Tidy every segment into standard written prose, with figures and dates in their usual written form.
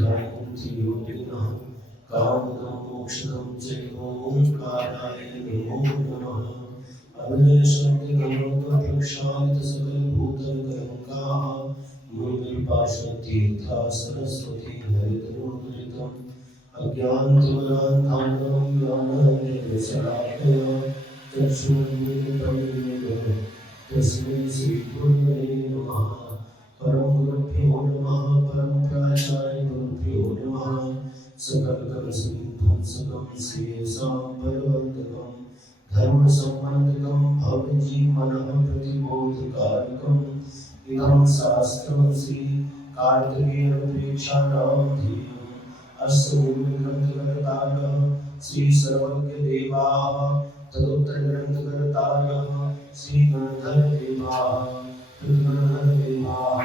ध्यायन्ति योगिनः कामदं मोक्षदं चैवोंकाराय नमो नमः अविनश्यन्तिगणोपप्रक्षालितसकलभूतलकलङ्काः मुनिपाशतीर्था सरस्वती हरितनोदृतम् अज्ञानतिमिरान्धानां ज्ञानाञ्जनशलाकया चक्षुरुन्मिलितं येन तस्मै श्रीगुरवे नमः परमगुरुभ्यो नमः परमप्राचार्यगुरुभ्यो नमः सकलकलसंध्वंसकं श्रेयसां परवर्तकं धर्मसम्बन्धकं भवजीवनः प्रतिबोधकारकम् इदं शास्त्रं श्रीकार्तिकेयप्रेक्षाणां अस्य ग्रंथकर्तारः श्री सर्वज्ञदेवाः तदुत्तरग्रंथकर्तारः श्री गणधरदेवाः तद्गणधरदेवाः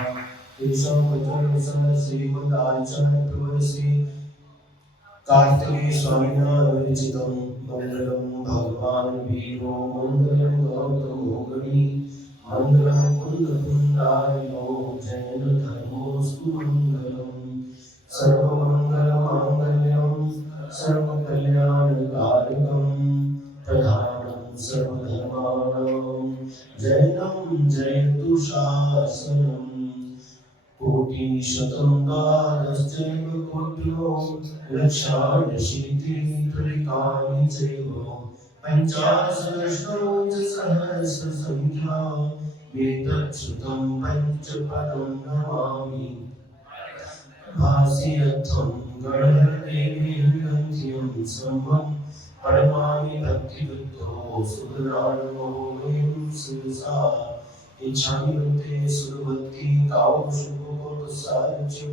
तेषां वचनमनुसार श्रीमदाचार्यप्रवर श्री कार्तिकेय स्वामिना विरचितं मंगलं भगवान् वीरो मंगलं गौतमो गणी मंगलं कुन्दकुन्दारिणो जैन धर्मोऽस्तु मंगलम् सर्वमंगलमांगल्यं सर्वकल्याणकारकं प्रधानं सर्वधर्माणां जैनं जयतु शासनम् कोटिशतं द्वादशैव कोट्यो लक्षादशीतिः चैव पञ्चाशदष्टौ च सहस्रसङ्ख्या वेदच्छ्रुतं पञ्चपदं नमामि भासिरथं गणहरदेवीं सम्मं परमामि भक्तियुक्तो सुधराणो वयं शिरसा इच्छामि वन्दे सुरवती कावशुभोपसारच्यु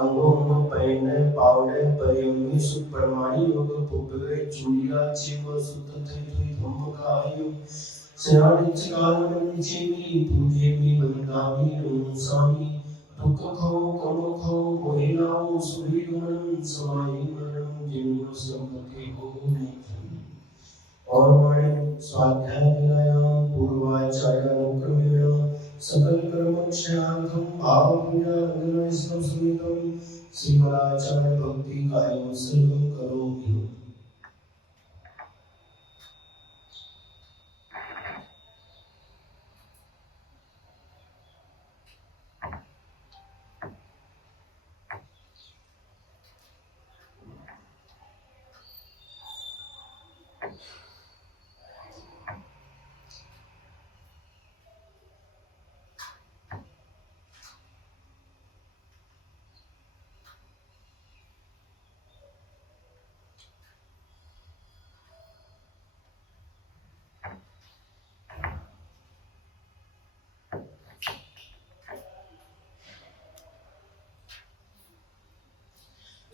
अंगों पैन पावड़े परियमी सुप्रमाणी योग पुपरे चूड़िया चिव सुतथे धम्मकायु स्याणिचकालमंचिमी पूजेमी वंदामी नमसामी दुःखो कमोखो मोहिनाओ सुरीगुणं समाहिमनं जिन्नो संपत्ति हो और वाणी स्वाध्यायां पूर्वाचार्यानुक्रमेण सकल कर्मक्षयार्थं भावपुण्यानन्दनं समेतं श्रीमदाचार्य भक्ति कायो सर्वं करोमि।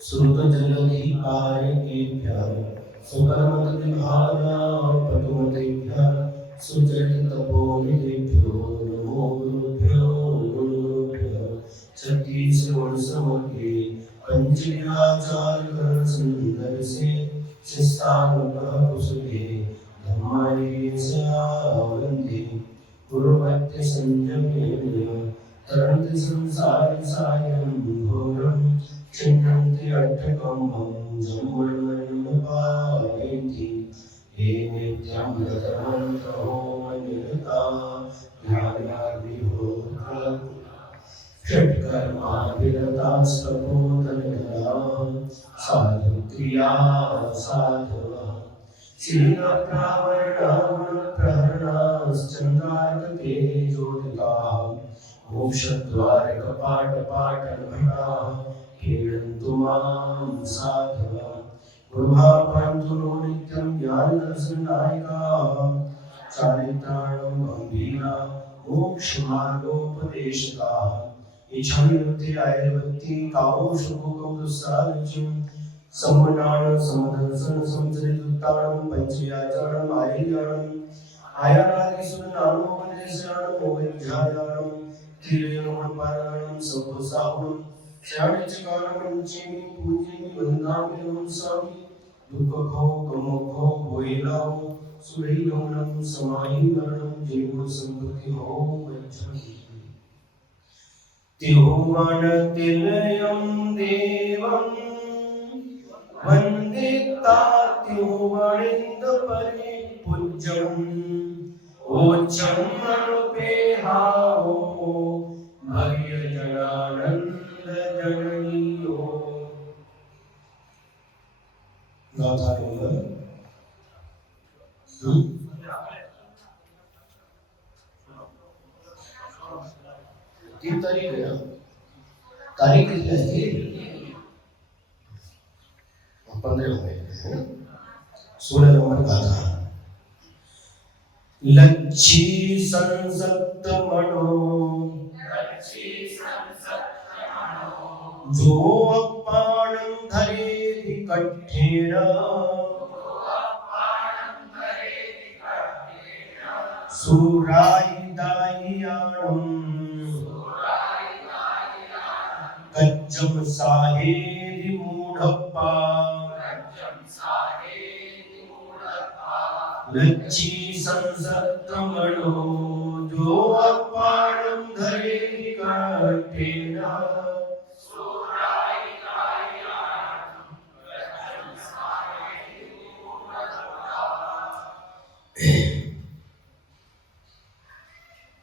श्रुतजलधिपारकेभ्यः सुकर्मतविभावना पटुमतेभ्यः सुचरिततपोनिधेभ्यो नमो गुरुभ्यो छत्तीसगुणसमग्रे पञ्चविराचारकरणसुन्दरसे शिस्तानुगः कुसुमे धर्मायेशया वन्दे गुरुभक्तिसंयमेन तरन्ति संसारसागरं घोरम् चिन्नन्ति अट्टकम्भं जम्बुर्मण्डपायन्ति हे नित्यं गतवन्तो मनिरता ध्यानादिहोत्र षट्कर्माभिरतास्तपोतनकला साधुक्रिया साधवः शीलप्रावरणागुणप्रहरणाश्चन्द्रार्कतेजोदिताः मोक्षद्वारकपाटपाटनभटाः क्रीडन्तु मां साधवः गुरुभावन्तु नो नित्यं ज्ञानदर्शनदायकाः चारित्राणं गम्भीरा मोक्षमार्गोपदेशकाः इच्छामि वन्दे आर्यभक्ति कामोषभोगं दुस्सारच्यं सम्मनानं समदर्शन संचरितुत्तानं पञ्चयाचरणम् आयर्याणम् आयारादिसुरनामोपदेशाणम् ओवैध्यायाणं तिरयोगपारायणं सौभसाहुणं श्यामचिकारणं चिमि पूजिमि वन्दामि नमसामि दुःखो गमोखो भोयलाओ सुरैगमनं समाहिमरणं जीवो संपत्ति हो वैच्छामि तिहोवान तिलयं देव देवं वन्दे तात्युवनिन्द परिपूज्यम् ओच्छं मनुपेहाओ भव्यजनानन्द जननीयो। गाथा नंबर 3 तारीख है ना? तारीख कितनी है? 15 हो गए। 16 नंबर गाथा। लच्छी संसक्त मनो जो अपाणं धरेति कट्ठेन सुरायिदायियाणं कच्चं साहेरि मूढप्पा। लच्छी संसक्त मनो जो अपाणं धरेति कट्ठेन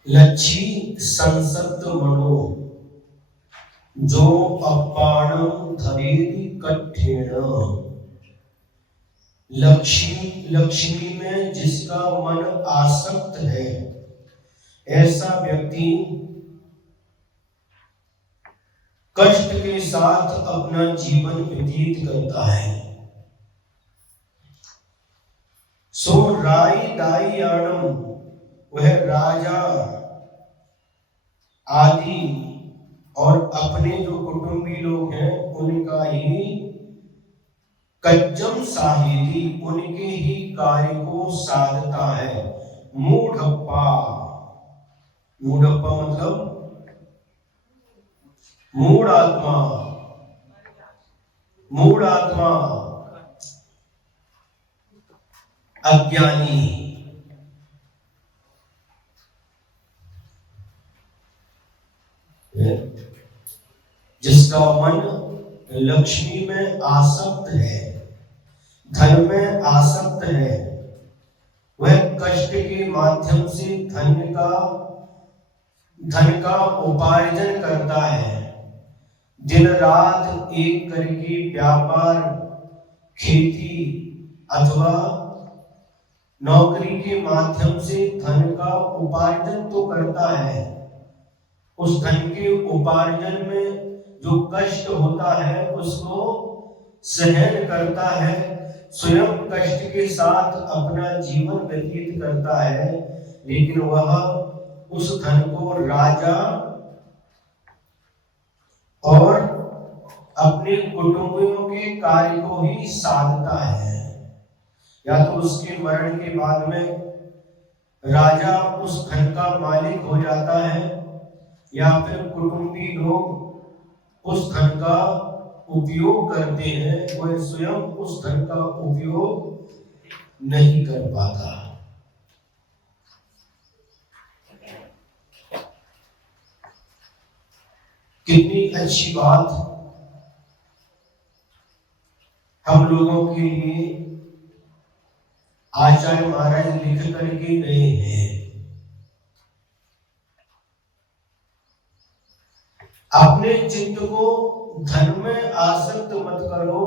लच्छी संसक्त मनो जो अपाणं धरेति कट्ठेन। लक्ष्मी में जिसका मन आसक्त है ऐसा व्यक्ति कष्ट के साथ अपना जीवन व्यतीत करता है। सो रायिदायियाणं वह राजा आदि और अपने जो कुटुंबी लोग हैं उनका ही कज्जम साहिदी उनके ही कार्य को साधता है। मूढ़प्पा, मूढ़प्पा मतलब मूढ़ आत्मा, मूढ़ आत्मा अज्ञानी। जिसका मन लक्ष्मी में आसक्त है, धन में आसक्त है, वह कष्ट के माध्यम से धन का उपार्जन करता है। दिन रात एक करके व्यापार, खेती अथवा नौकरी के माध्यम से धन का उपार्जन तो करता है। उस धन के उपार्जन में जो कष्ट होता है उसको सहन करता है, स्वयं कष्ट के साथ अपना जीवन व्यतीत करता है, लेकिन वह उस धन को राजा और अपने कुटुंबियों के कार्य को ही साधता है। या तो उसके मरण के बाद में राजा उस धन का मालिक हो जाता है या फिर कुटुंबी लोग उस धन का उपयोग करते हैं, वह स्वयं उस धन का उपयोग नहीं कर पाता। कितनी अच्छी बात हम लोगों के लिए आचार्य महाराज लिख करके गए हैं। अपने चित्त को धर्म में आसक्त मत करो,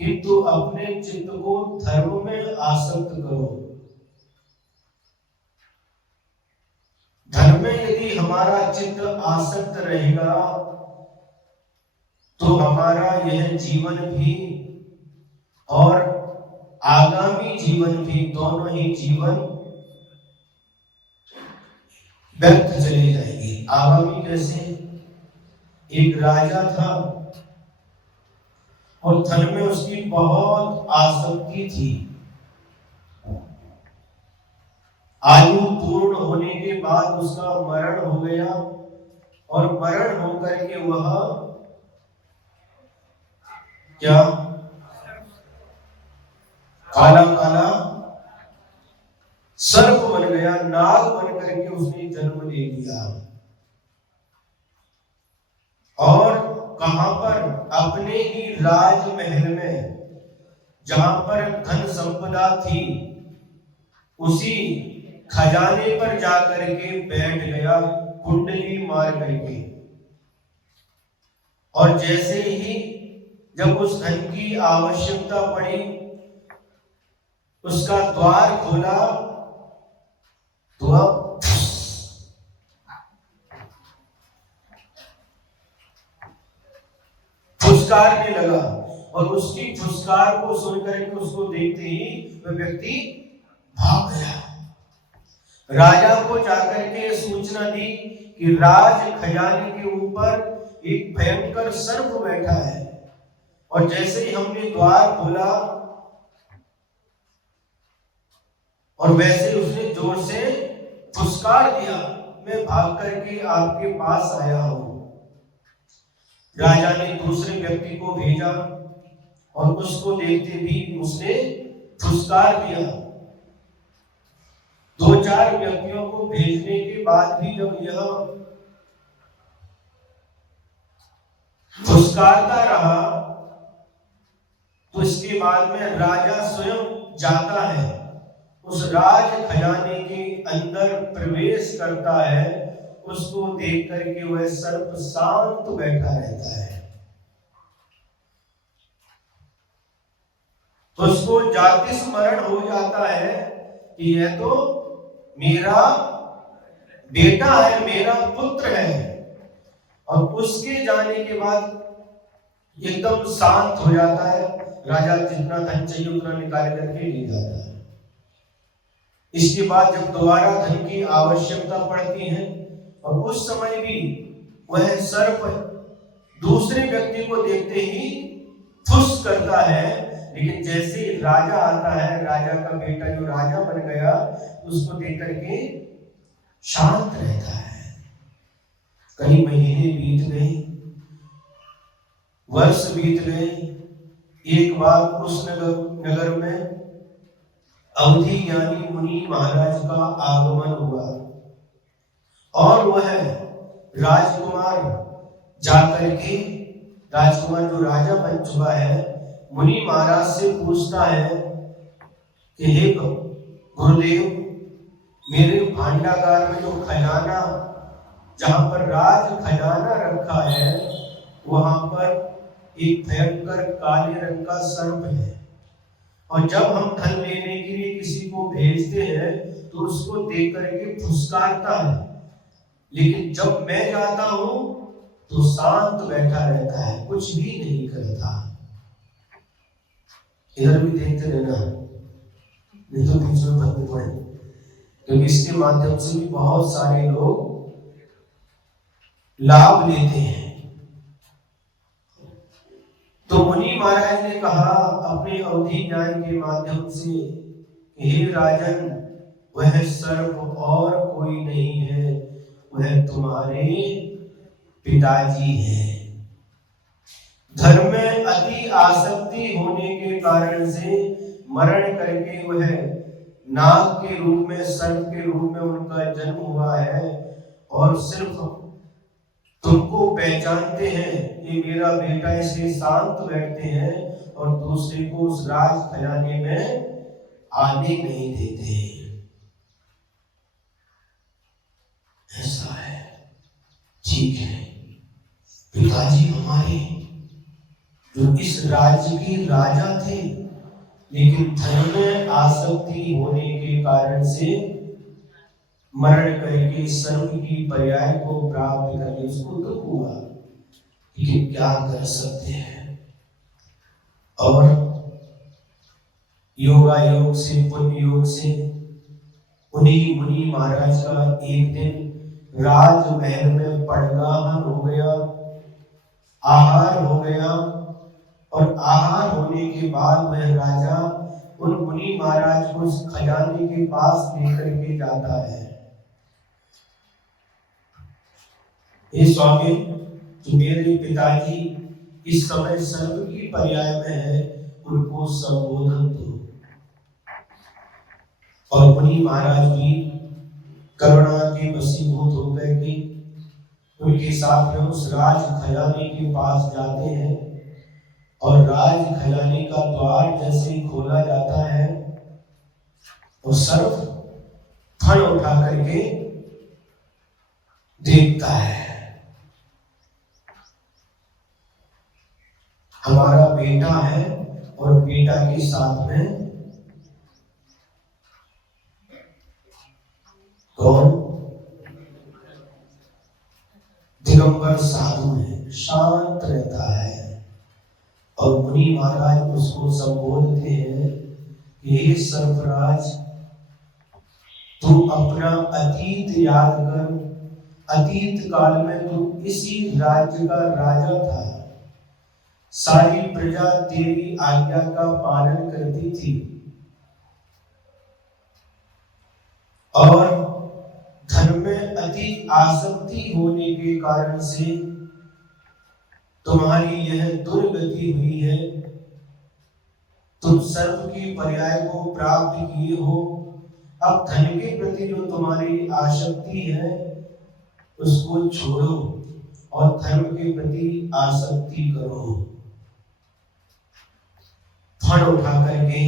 किंतु अपने चित्त को धर्म में आसक्त करो। धर्म में यदि हमारा चित्त आसक्त रहेगा तो हमारा यह जीवन भी और आगामी जीवन भी, दोनों ही जीवन व्यर्थ चले जाएंगे। आगामी कैसे? एक राजा था और धन में उसकी बहुत आसक्ति थी। आयु पूर्ण होने के बाद उसका मरण हो गया और मरण होकर के वह क्या काला काला सर्प बन गया, नाग बन करके उसने जन्म ले लिया। और कहां पर? अपने ही राजमहल में जहां पर धन संपदा थी उसी खजाने पर जाकर के बैठ गया, कुंडली मार करके। और जैसे ही जब उस धन की आवश्यकता पड़ी, उसका द्वार खोला तो अब फुसकारने लगा, और उसकी फुसकार को सुनकर के उसको देखते ही वह व्यक्ति भाग गया। राजा को जाकर के सूचना दी कि राज खजाने के ऊपर एक भयंकर सर्प बैठा है। और जैसे ही हमने द्वार खोला और वैसे उसने जोर से फुसकार दिया, मैं भाग करके आपके पास आया हूं। राजा ने दूसरे व्यक्ति को भेजा और उसको देखते भी उसने फुसकार दिया। 2-4 व्यक्तियों को भेजने के बाद भी जब यह फुसकारता रहा तो इसके बाद में राजा स्वयं जाता है, उस राज खजाने के अंदर प्रवेश करता है। उसको देख करके वह सर्प शांत बैठा रहता है। उसको जाति स्मरण हो जाता है कि यह तो मेरा बेटा है, मेरा पुत्र है। और उसके जाने के बाद एकदम शांत हो जाता है। राजा जितना धन चाहिए उतना निकाल करके ले जाता है। इसके बाद जब दोबारा धन की आवश्यकता पड़ती है और उस समय भी वह सर्प दूसरे व्यक्ति को देखते ही फुस करता है, लेकिन जैसे राजा आता है, राजा का बेटा जो राजा बन गया, उसको देख करके शांत रहता है। कई महीने बीत गए, वर्ष बीत गए। एक बार उस नगर में अवधि यानी मुनि महाराज का आगमन हुआ और वह राजकुमार जाकर के, राजकुमार जो राजा बन चुका है, मुनि महाराज से पूछता है कि हे गुरुदेव, मेरे भांडागार में जो खजाना, जहां पर राज खजाना रखा है, वहां पर एक भयंकर काले रंग का सर्प है। और जब हम धन लेने के लिए किसी को भेजते हैं तो उसको देख करके फुसकारता है, लेकिन जब मैं जाता हूं तो शांत बैठा रहता है, कुछ भी नहीं करता। इधर भी देखते रहना, नहीं तो बीच में बदलने पड़े, क्योंकि इसके माध्यम से भी बहुत सारे लोग लाभ लेते हैं। तो मुनि महाराज ने कहा अपने अवधि ज्ञान के माध्यम से, हे राजन, वह सर्प और कोई नहीं है, वह तुम्हारे पिताजी हैं। धर्म में अति आसक्ति होने के कारण से मरण करके वह नाग के रूप में, सर्प के रूप में उनका जन्म हुआ है। और सिर्फ तुमको पहचानते हैं, ये मेरा बेटा, इसलिए शांत बैठते हैं और दूसरे को उस राज खजाने में आने नहीं देते। ऐसा है, ठीक है। पिताजी हमारे जो इस राज्य के राजा थे, लेकिन धर्म में आसक्ति होने के कारण से मरण करके सर्प की पर्याय को प्राप्त करके उसको दुख हुआ, लेकिन क्या कर सकते हैं। और योगा योग से, पुण्य योग से उन्हीं मुनि महाराज का एक दिन राजमहल में पड़गाहन हो गया, आहार हो गया। और आहार होने के बाद वह राजा उन मुनि महाराज को उस खजाने के पास लेकर के जाता है। हे स्वामी, जो मेरे पिताजी इस समय सर्प की पर्याय में है, उनको संबोधन दो। और मुनि महाराज भी करुणा के वशीभूत होकर के उनके साथ में उस राज खजाने के पास जाते हैं। और राज खजाने का द्वार जैसे ही खोला जाता है तो सर्प फण उठा करके देखता है, हमारा बेटा है और बेटा के साथ में कौन? दिगंबर साधु है, शांत रहता है। और मुनि महाराज उसको संबोधते हैं कि हे सर्पराज, तू अपना अतीत याद कर। अतीत काल में तू इसी राज्य का राजा था, सारी प्रजा तेरी आज्ञा का पालन करती थी और धन में अति आसक्ति होने के कारण से तुम्हारी यह दुर्गति हुई है। तुम सर्प की पर्याय को प्राप्त किए हो। अब धन के प्रति जो तुम्हारी आसक्ति है उसको छोड़ो और धर्म के प्रति आसक्ति करो। फण उठा करके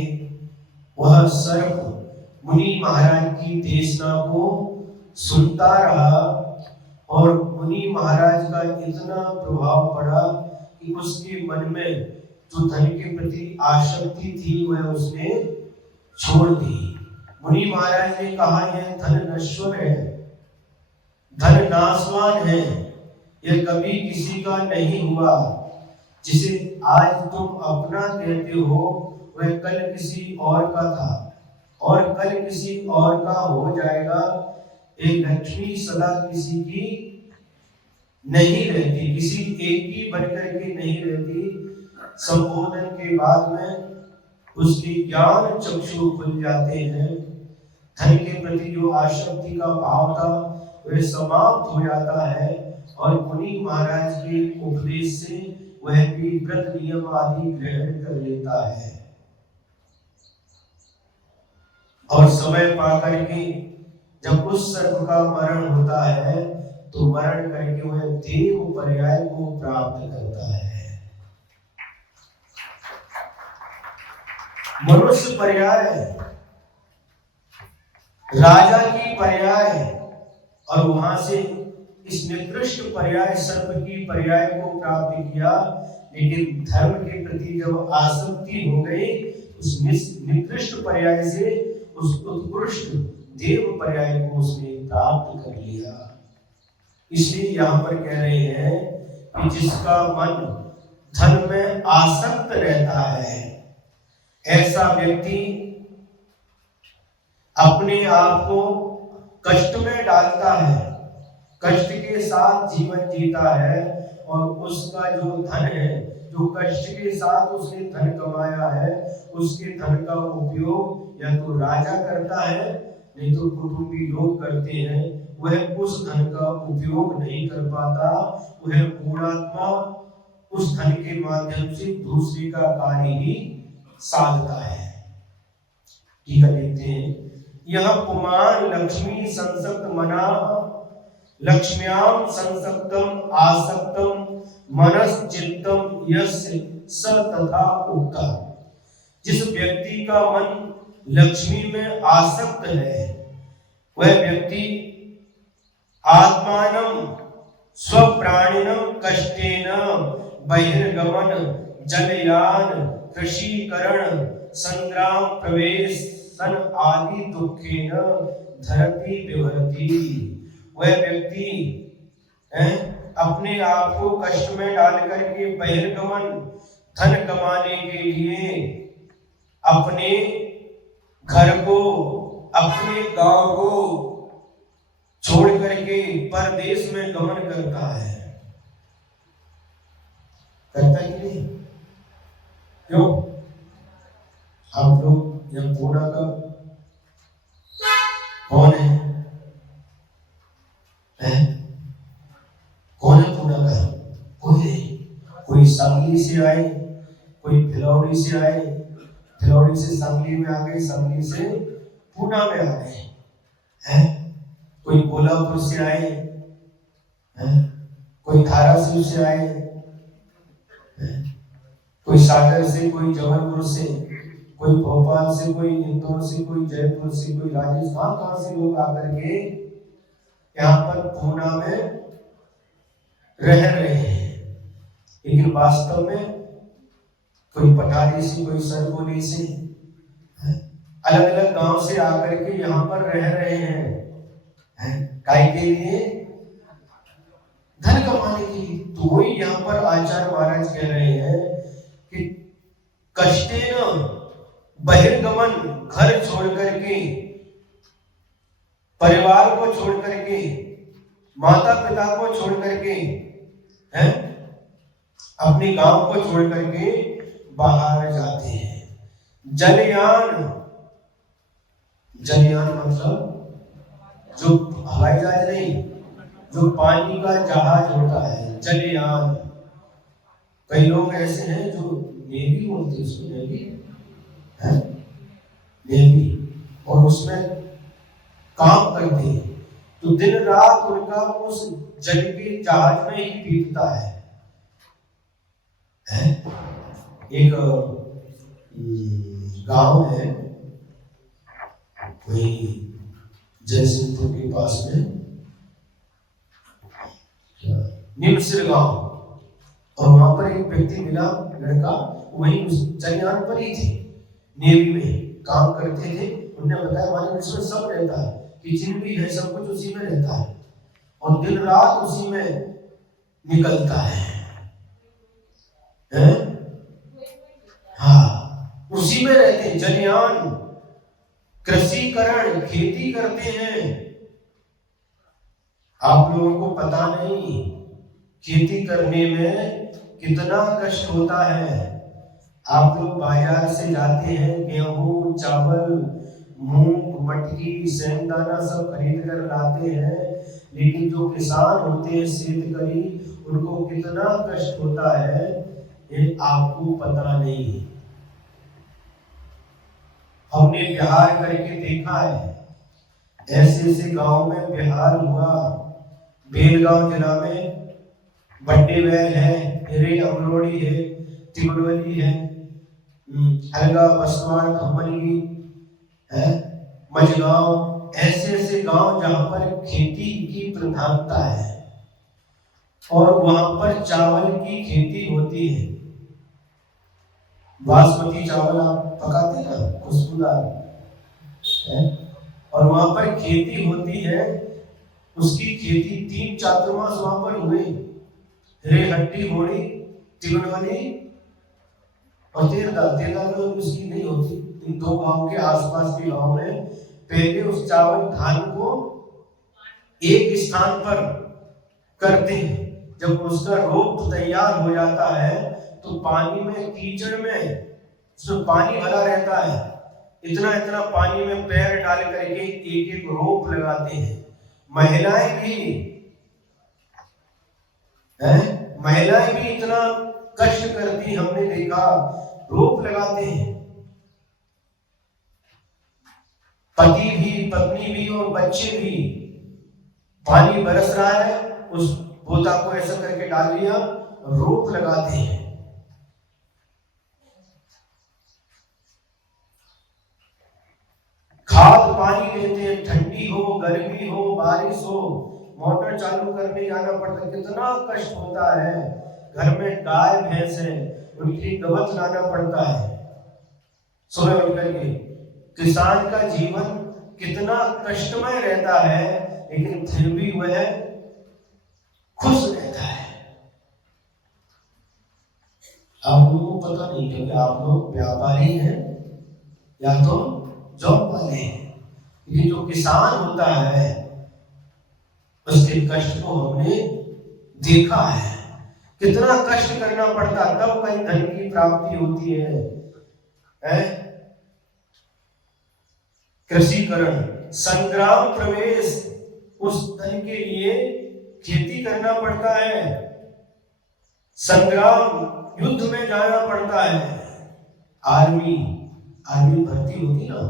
वह सर्प मुनि महाराज की देशना को सुनता रहा और मुनि महाराज का इतना प्रभाव पड़ा कि उसके मन में जो धन के प्रति आसक्ति थी वह उसने छोड़ दी। मुनि महाराज ने कहा, यह धन नश्वर है, धन नाशवान है, यह कभी किसी का नहीं हुआ। जिसे आज तुम अपना कहते हो वह कल किसी और का था और कल किसी और का हो जाएगा। एक लक्ष्मी सदा किसी की नहीं रहती, किसी एक की बनकर के नहीं रहती। संबोधन के बाद में उसके ज्ञान चक्षु खुल जाते हैं। धन के प्रति जो आसक्ति का भाव था वह समाप्त हो जाता है और मुनि महाराज के उपदेश से वह भी व्रत नियम आदि ग्रहण कर लेता है और समय पाकर के जब उस सर्प का मरण होता है तो मरण करके वह देव पर्याय को प्राप्त करता है। मनुष्य पर्याय, राजा की पर्याय और वहां से इस निकृष्ट पर्याय सर्प की पर्याय को प्राप्त किया। लेकिन धर्म के प्रति जब आसक्ति हो गई उस निकृष्ट पर्याय से उस उत्कृष्ट देव पर्याय को उसने प्राप्त कर लिया। इसलिए यहाँ पर कह रहे हैं कि जिसका मन धन में आसक्त रहता है ऐसा व्यक्ति अपने आप को कष्ट में डालता है, कष्ट के साथ जीवन जीता है और उसका जो धन है, जो कष्ट के साथ उसने धन कमाया है, उसके धन का उपयोग या तो राजा करता है नहीं तो कुटुंबी लोग करते हैं। वह उस धन का उपयोग नहीं कर पाता, वह पूर्णात्मा उस धन के माध्यम से दूसरे का कार्य ही साधता है। ठीक है, देखते हैं यह पुमान लक्ष्मी संसक्त मना लक्ष्म्याम संसक्तम आसक्तम मनस चित्तम यस्य स तथा उक्ता। जिस व्यक्ति का मन लक्ष्मी में आसक्त है वह व्यक्ति आत्मानं स्वप्राणिनं कष्टेन बहिर्गमन जलयान कृषिकरण संग्राम प्रवेश सन आदि दुखेन धरती विभरती। वह व्यक्ति अपने आप को कष्ट में डाल करके बहिर्गमन धन कमाने के लिए अपने घर को अपने गांव को छोड़ करके परदेश में गमन करता है। करता ही नहीं? क्यों? आप लोग जब पूना का कौन है? कौन है पूना का? कोई नहीं। कोई सांगली से आए, कोई फिलौड़ी से आए, फिलौड़ी से सांगली में आ गए, सांगली से पूना में आ गए हैं। कोई कोल्हापुर से आए हैं, कोई धाराशिव से आए हैं, कोई सागर से, कोई जबलपुर से, कोई भोपाल से, कोई इंदौर से, कोई जयपुर से, कोई राजस्थान, कहां से लोग आकर के यहाँ पर पूना में रह रहे हैं। लेकिन वास्तव में कोई पठारी से, कोई सरगोली से, अलग अलग गांव से आकर के यहाँ पर रह रहे हैं। काय के लिए? धन कमाने के लिए। तो वही यहाँ पर आचार्य महाराज कह रहे हैं कि कष्टेन बहिर्गमन, घर छोड़ करके, परिवार को छोड़ करके, माता पिता को छोड़ करके, हैं, अपने गांव को छोड़ करके बाहर जाते हैं। जलयान, जलयान मतलब जो हवाई जहाज नहीं, जो पानी का जहाज होता है, जलयान। कई लोग ऐसे हैं जो नेवी बोलते हैं उसको, नेवी है, नेवी, और उसमें काम करते हैं। तो दिन रात उनका उस जल के जहाज में ही बीतता है। एक गांव है वही जयसिंहपुर के पास में, निमसिर गांव, और वहां पर एक व्यक्ति मिला, लड़का, वही उस जलयान पर ही थे, नेवी में काम करते थे। उन्होंने बताया हमारे उसमें सब रहता है, किचन भी है, सब कुछ उसी में रहता है, और दिन रात उसी में निकलता है। हाँ, उसी में रहते हैं। जलयान, कृषिकरण, खेती करते हैं। आप लोगों को पता नहीं खेती करने में कितना कष्ट होता है। आप लोग बाजार से जाते हैं, गेहूं, चावल, मूंग, मटकी, सेंधाना सब खरीद कर लाते हैं, लेकिन जो किसान होते हैं, शेतकरी, उनको कितना कष्ट होता है ये आपको पता नहीं। हमने बिहार करके देखा है, ऐसे ऐसे गांव में बिहार हुआ। बेलगांव जिला में बड्डे बैल है, हिरे अमरोड़ी है, तिगड़ोली है, हलगा, बसवाड़, खम्मलगी है, मजगांव, ऐसे ऐसे गांव जहां पर खेती की प्रधानता है और वहां पर चावल की खेती होती है। बासमती चावल आप पकाते ना, खुशबूदार है, और वहां पर खेती होती है। उसकी खेती 3 चातुर्मास वहां पर हुए। हिरे, हड्डी, घोड़ी, तिगड़ोली और तेरदाल। तेरदाल में उसकी नहीं होती। इन 2 गांव के आसपास के गांव में पहले उस चावल धान को एक स्थान पर करते हैं। जब उसका रोप तैयार हो जाता है तो पानी में, कीचड़ में, उसमें पानी भरा रहता है, इतना इतना पानी में पैर डाल करके एक एक रोप लगाते हैं। महिलाएं भी इतना कष्ट करती, हमने देखा, रोप लगाते हैं। पति भी, पत्नी भी और बच्चे भी। पानी बरस रहा है, उस पोता को ऐसा करके डाल लिया, रोप लगाते हैं। खाद पानी लेते हैं, ठंडी हो, गर्मी हो, बारिश हो, मोटर चालू करने जाना पड़ता है, कितना कष्ट होता है। घर में गाय भैंस है, उनकी गवत लाना पड़ता है सुबह उठ करके। किसान का जीवन कितना कष्टमय रहता है, लेकिन फिर भी वह खुश रहता है। आप लोगों को पता नहीं, क्योंकि आप लोग व्यापारी हैं या तो जॉब वाले हैं। ये जो किसान होता है उसके कष्ट को हमने देखा है, कितना कष्ट करना पड़ता, तब कहीं धन की प्राप्ति होती है। कृषिकरण, संग्राम प्रवेश, उस धन के लिए खेती करना पड़ता है, संग्राम, युद्ध में जाना पड़ता है। आर्मी भर्ती होती ना,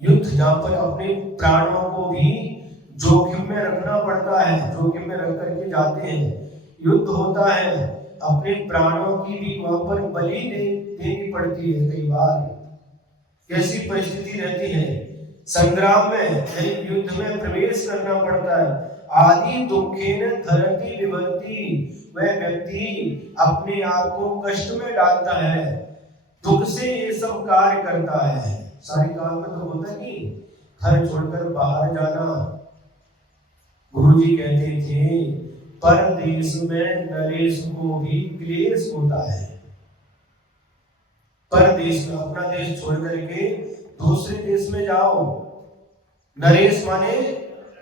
युद्ध जहां पर अपने प्राणों को भी जोखिम में रखना पड़ता है, जोखिम में रख करके जाते हैं। युद्ध होता है, अपने प्राणों की भी वहां पर बलि देनी पड़ती है। कई बार कैसी परिस्थिति रहती है, संग्राम में यानी युद्ध में प्रवेश करना पड़ता है। आदि दुखेन धरती विभक्ति, वह व्यक्ति अपने आप को कष्ट में डालता है, दुख से ये सब कार्य करता है। सारे काम में तो होता नहीं, घर छोड़कर बाहर जाना। गुरुजी कहते थे परदेश में नरेश को भी क्लेश होता है। परदेश में, अपना देश छोड़ करके दूसरे देश में जाओ, नरेश माने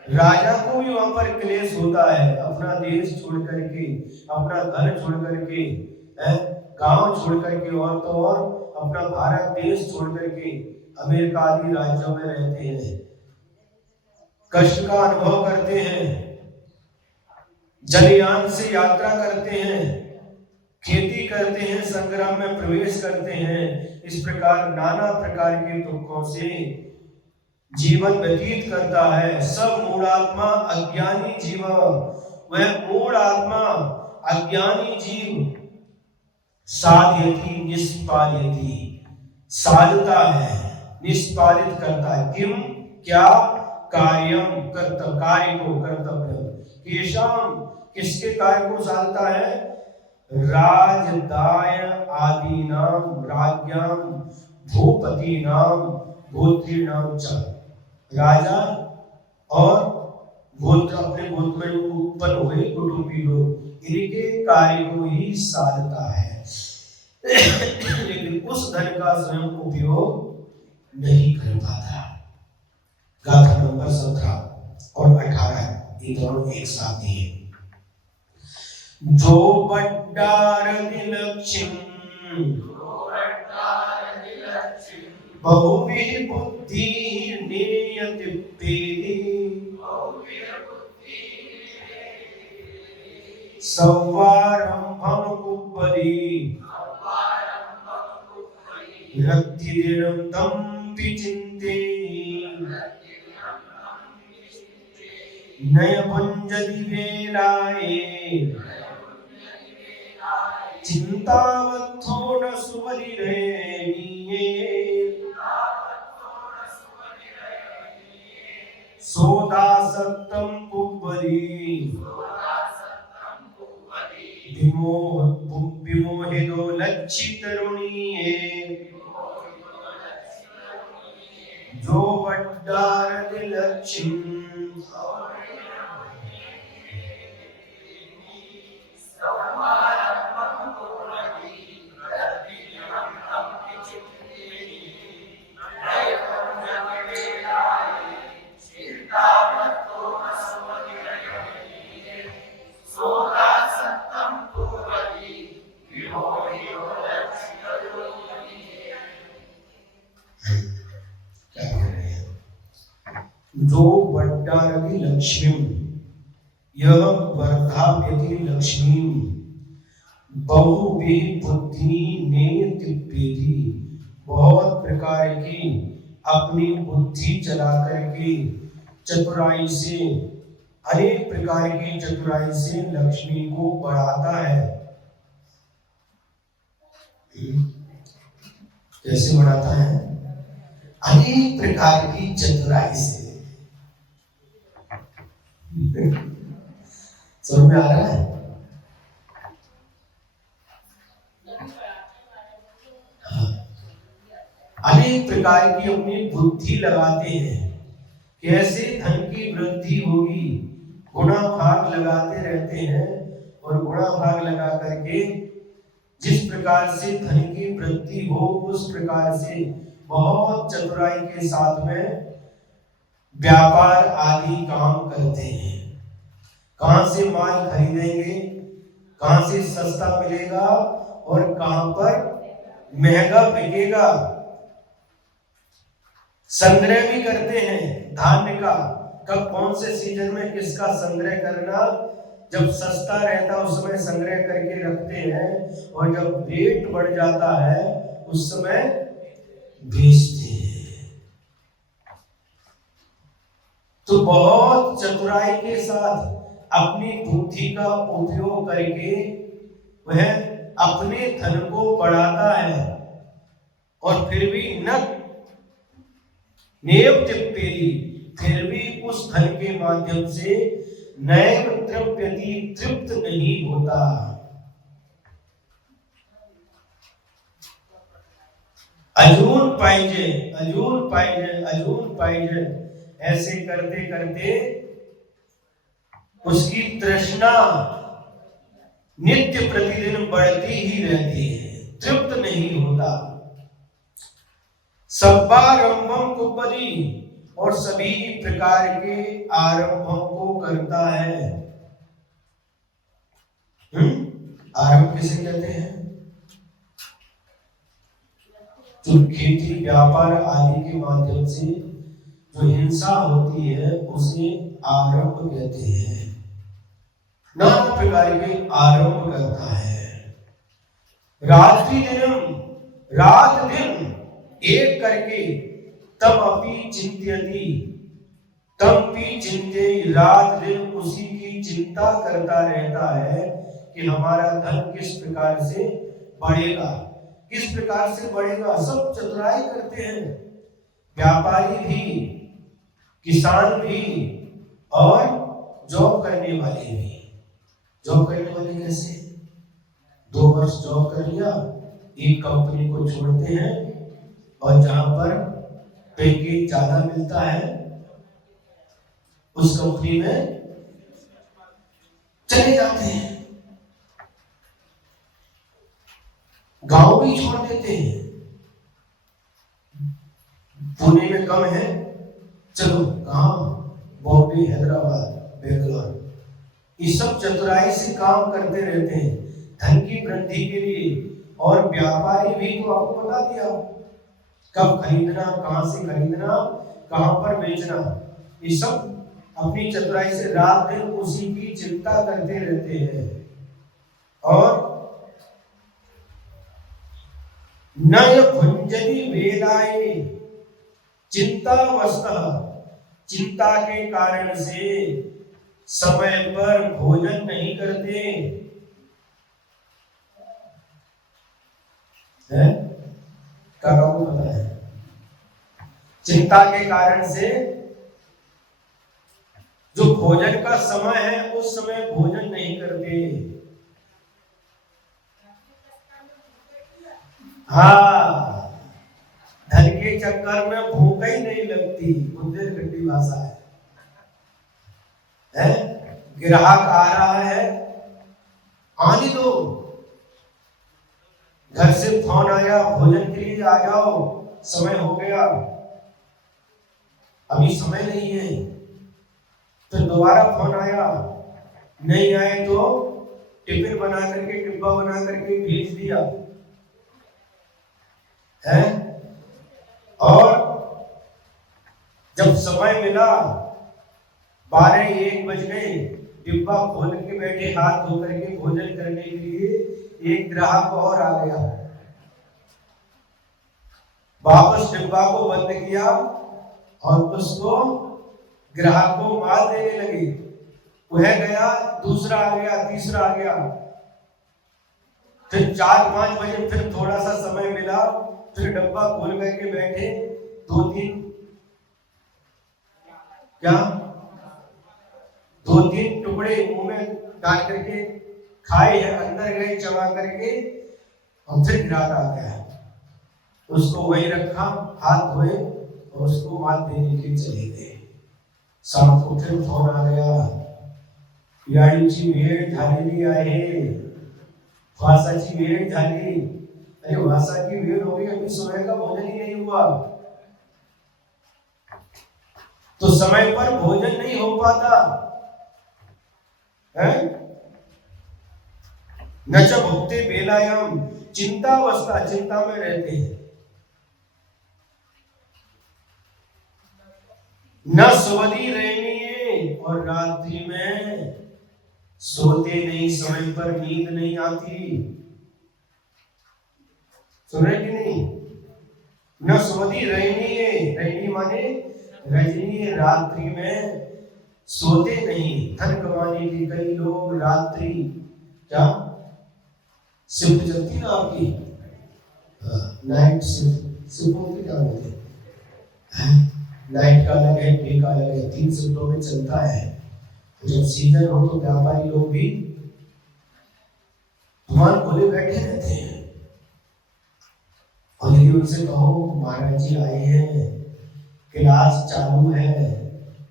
राजा को भी वहां पर क्लेश होता है। अपना देश छोड़ करके, अपना घर छोड़ करके, गांव छोड़ करके, और तो और अपना भारत देश छोड़ करके अमेरिका आदि राज्यों में रहते हैं, कष्ट का अनुभव करते हैं, जलयान से यात्रा करते हैं, खेती करते हैं, संग्राम में प्रवेश करते हैं। इस प्रकार नाना प्रकार के दुखों से जीवन व्यतीत करता है। सब मूढ़ात्मा अज्ञानी जीव, वह मूढ़ आत्मा अज्ञानी जीव साध्यति निष्पाद्यति, साधता है, निष्पादित करता है। किम, क्या, कार्यम, कर्तव्य, कार्य को, कर्तव्य, केशाम, किसके कार्य को साधता है, राजदाय आदि नाम, राज्ञाम, भूपति नाम, गोत्री नाम च, राजा और गोत्र, अपने गोत्र में उत्पन्न हुए कुटुंबी लोग, इनके कार्य को ही साधता है। लेकिन उस धन का स्वयं उपयोग नहीं कर पाता। गाथा नंबर 17 और 18 ये दोनों एक साथ दिए। जो बड्डार दिलक्षिम बहुविह बुद्धि नियति पेदि, सवारंभम कुब्बदी रक्तिदिनं तं विचिन्ते, नयभुञ्जति वेलाये चिन्तावत्थो न सुबलिरेणीये, सोदासक्तं कुब्बदी विमोहितो लज्जितरुणीये, जो बड्डार दिलक्षिम जो वड्डारति लक्ष्मी, यह वर्धाप्यति लक्ष्मी, बहुविह बुद्धि नेति, बहुत प्रकार की अपनी बुद्धि चला करके चतुराई से, अनेक प्रकार की चतुराई से लक्ष्मी को बढ़ाता है। कैसे बढ़ाता है? अनेक प्रकार की चतुराई से। समझ में आ रहा है? अनेक प्रकार की अपनी बुद्धि लगाते हैं, कैसे धन की वृद्धि होगी, गुणा भाग लगाते रहते हैं, और गुणा भाग लगा करके जिस प्रकार से धन की वृद्धि हो उस प्रकार से बहुत चतुराई के साथ में व्यापार आदि काम करते हैं। कहां से माल खरीदेंगे, कहां से सस्ता मिलेगा और कहां पर महंगा बिकेगा, संग्रह भी करते हैं धान्य का। कब कौन से सीजन में किसका संग्रह करना, जब सस्ता रहता उस समय संग्रह करके रखते हैं, और जब रेट बढ़ जाता है उस समय बेचते हैं। तो बहुत चतुराई के साथ अपनी बुद्धि का उपयोग करके वह अपने धन को बढ़ाता है और फिर भी न नेव तृप्तेरी, फिर भी उस धन के माध्यम से नैव तृप्यति, तृप्त नहीं होता। अजून पाइजे, अजून पाइजे, अजून पाइजे, ऐसे करते करते उसकी तृष्णा नित्य प्रतिदिन बढ़ती ही रहती है, तृप्त नहीं होता। सब्बारंभम कुपरी, और सभी प्रकार के आरंभों को करता है। आरंभ किसे कहते हैं? जो खेती व्यापार आदि के माध्यम से जो हिंसा होती है उसे आरंभ कहते हैं। नाना प्रकार के आरंभ करता है। रात्रि दिनम, रात दिन एक करके तब अपनी चिंत्यति, तब भी चिंते, रात दिन उसी की चिंता करता रहता है कि हमारा धन किस प्रकार से बढ़ेगा, किस प्रकार से बढ़ेगा। सब चतुराई करते हैं, व्यापारी भी, किसान भी और जॉब करने वाले भी। जॉब करने वाले कैसे? 2 वर्ष जॉब कर लिया, एक कंपनी को छोड़ते हैं और जहां पर पैकेज ज्यादा मिलता है उस कंपनी में चले जाते हैं, गांव भी छोड़ देते हैं। पुणे में कम है, चलो कहां, बॉम्बे, हैदराबाद, बेंगलोर, ये सब चतुराई से काम करते रहते हैं धन की वृद्धि के लिए। और व्यापारी भी तो आपको बता दिया कब खरीदना, कहां से खरीदना, कहां पर बेचना, ये सब अपनी चतुराई से रात दिन उसी की चिंता करते रहते हैं। और नय भुंजनी वेलाए चिंतावस्तः, चिंता के कारण से समय पर भोजन नहीं करते हैं। क्या को पता है? चिंता के कारण से जो भोजन का समय है उस समय भोजन नहीं करते। हाँ, धन के चक्कर में भूख ही नहीं लगती, बुंदेलखंडी भाषा है। ग्राहक आ रहा है, आने दो, घर से फोन आया भोजन के लिए आ जाओ, समय हो गया, अभी समय नहीं है। फिर दोबारा फोन आया, नहीं आए तो टिफिन बना करके, डिब्बा बना करके भेज दिया है। और जब समय मिला 12-1 बज गए, डिब्बा खोल के बैठे हाथ धो करके भोजन करने के लिए, एक ग्राहक और आ गया, वापस डिब्बा को बंद किया और उसको ग्राहक को माल देने लगे। वह गया, दूसरा आ गया, तीसरा आ गया, फिर 4-5 बजे फिर थोड़ा सा समय मिला, फिर डब्बा खोल करके बैठे, 2-3 टुकड़े मुंह में डाल करके खाए हैं, अंदर गए चबा करके, और फिर ग्राहक आ गया, उसको वही रखा, हाथ धोए और उसको माल देने के लिए चले गए। शाम को फिर फोन आ गया, याडीची वेळ झालेली आहे, वासाची वेळ झाली। अरे वासा की वेळ हो गई, अभी सुबह का भोजन ही नहीं हुआ। तो समय पर भोजन नहीं हो पाता है। न च भुक्ते बेलायाम, चिंतावस्था, चिंता में रहते हैं। न सुवदी रहनी है, और रात्रि में सोते नहीं, समय पर नींद नहीं आती। सुन रहे कि नहीं? न सुवदी रहनी है, रहनी माने रजनी, रात्रि में सोते नहीं। धन कमाने के कई लोग रात्रि क्या शिफ्ट चलती ना आपकी, नाइट शिफ्ट होती क्या होती है, नाइट का अलग है, डे का अलग है, 3 शिफ्टों में चलता है। जब सीजन हो तो व्यापारी लोग भी दुकान खोले बैठे रहते हैं। और यदि उनसे कहो महाराज जी आए हैं, क्लास चालू है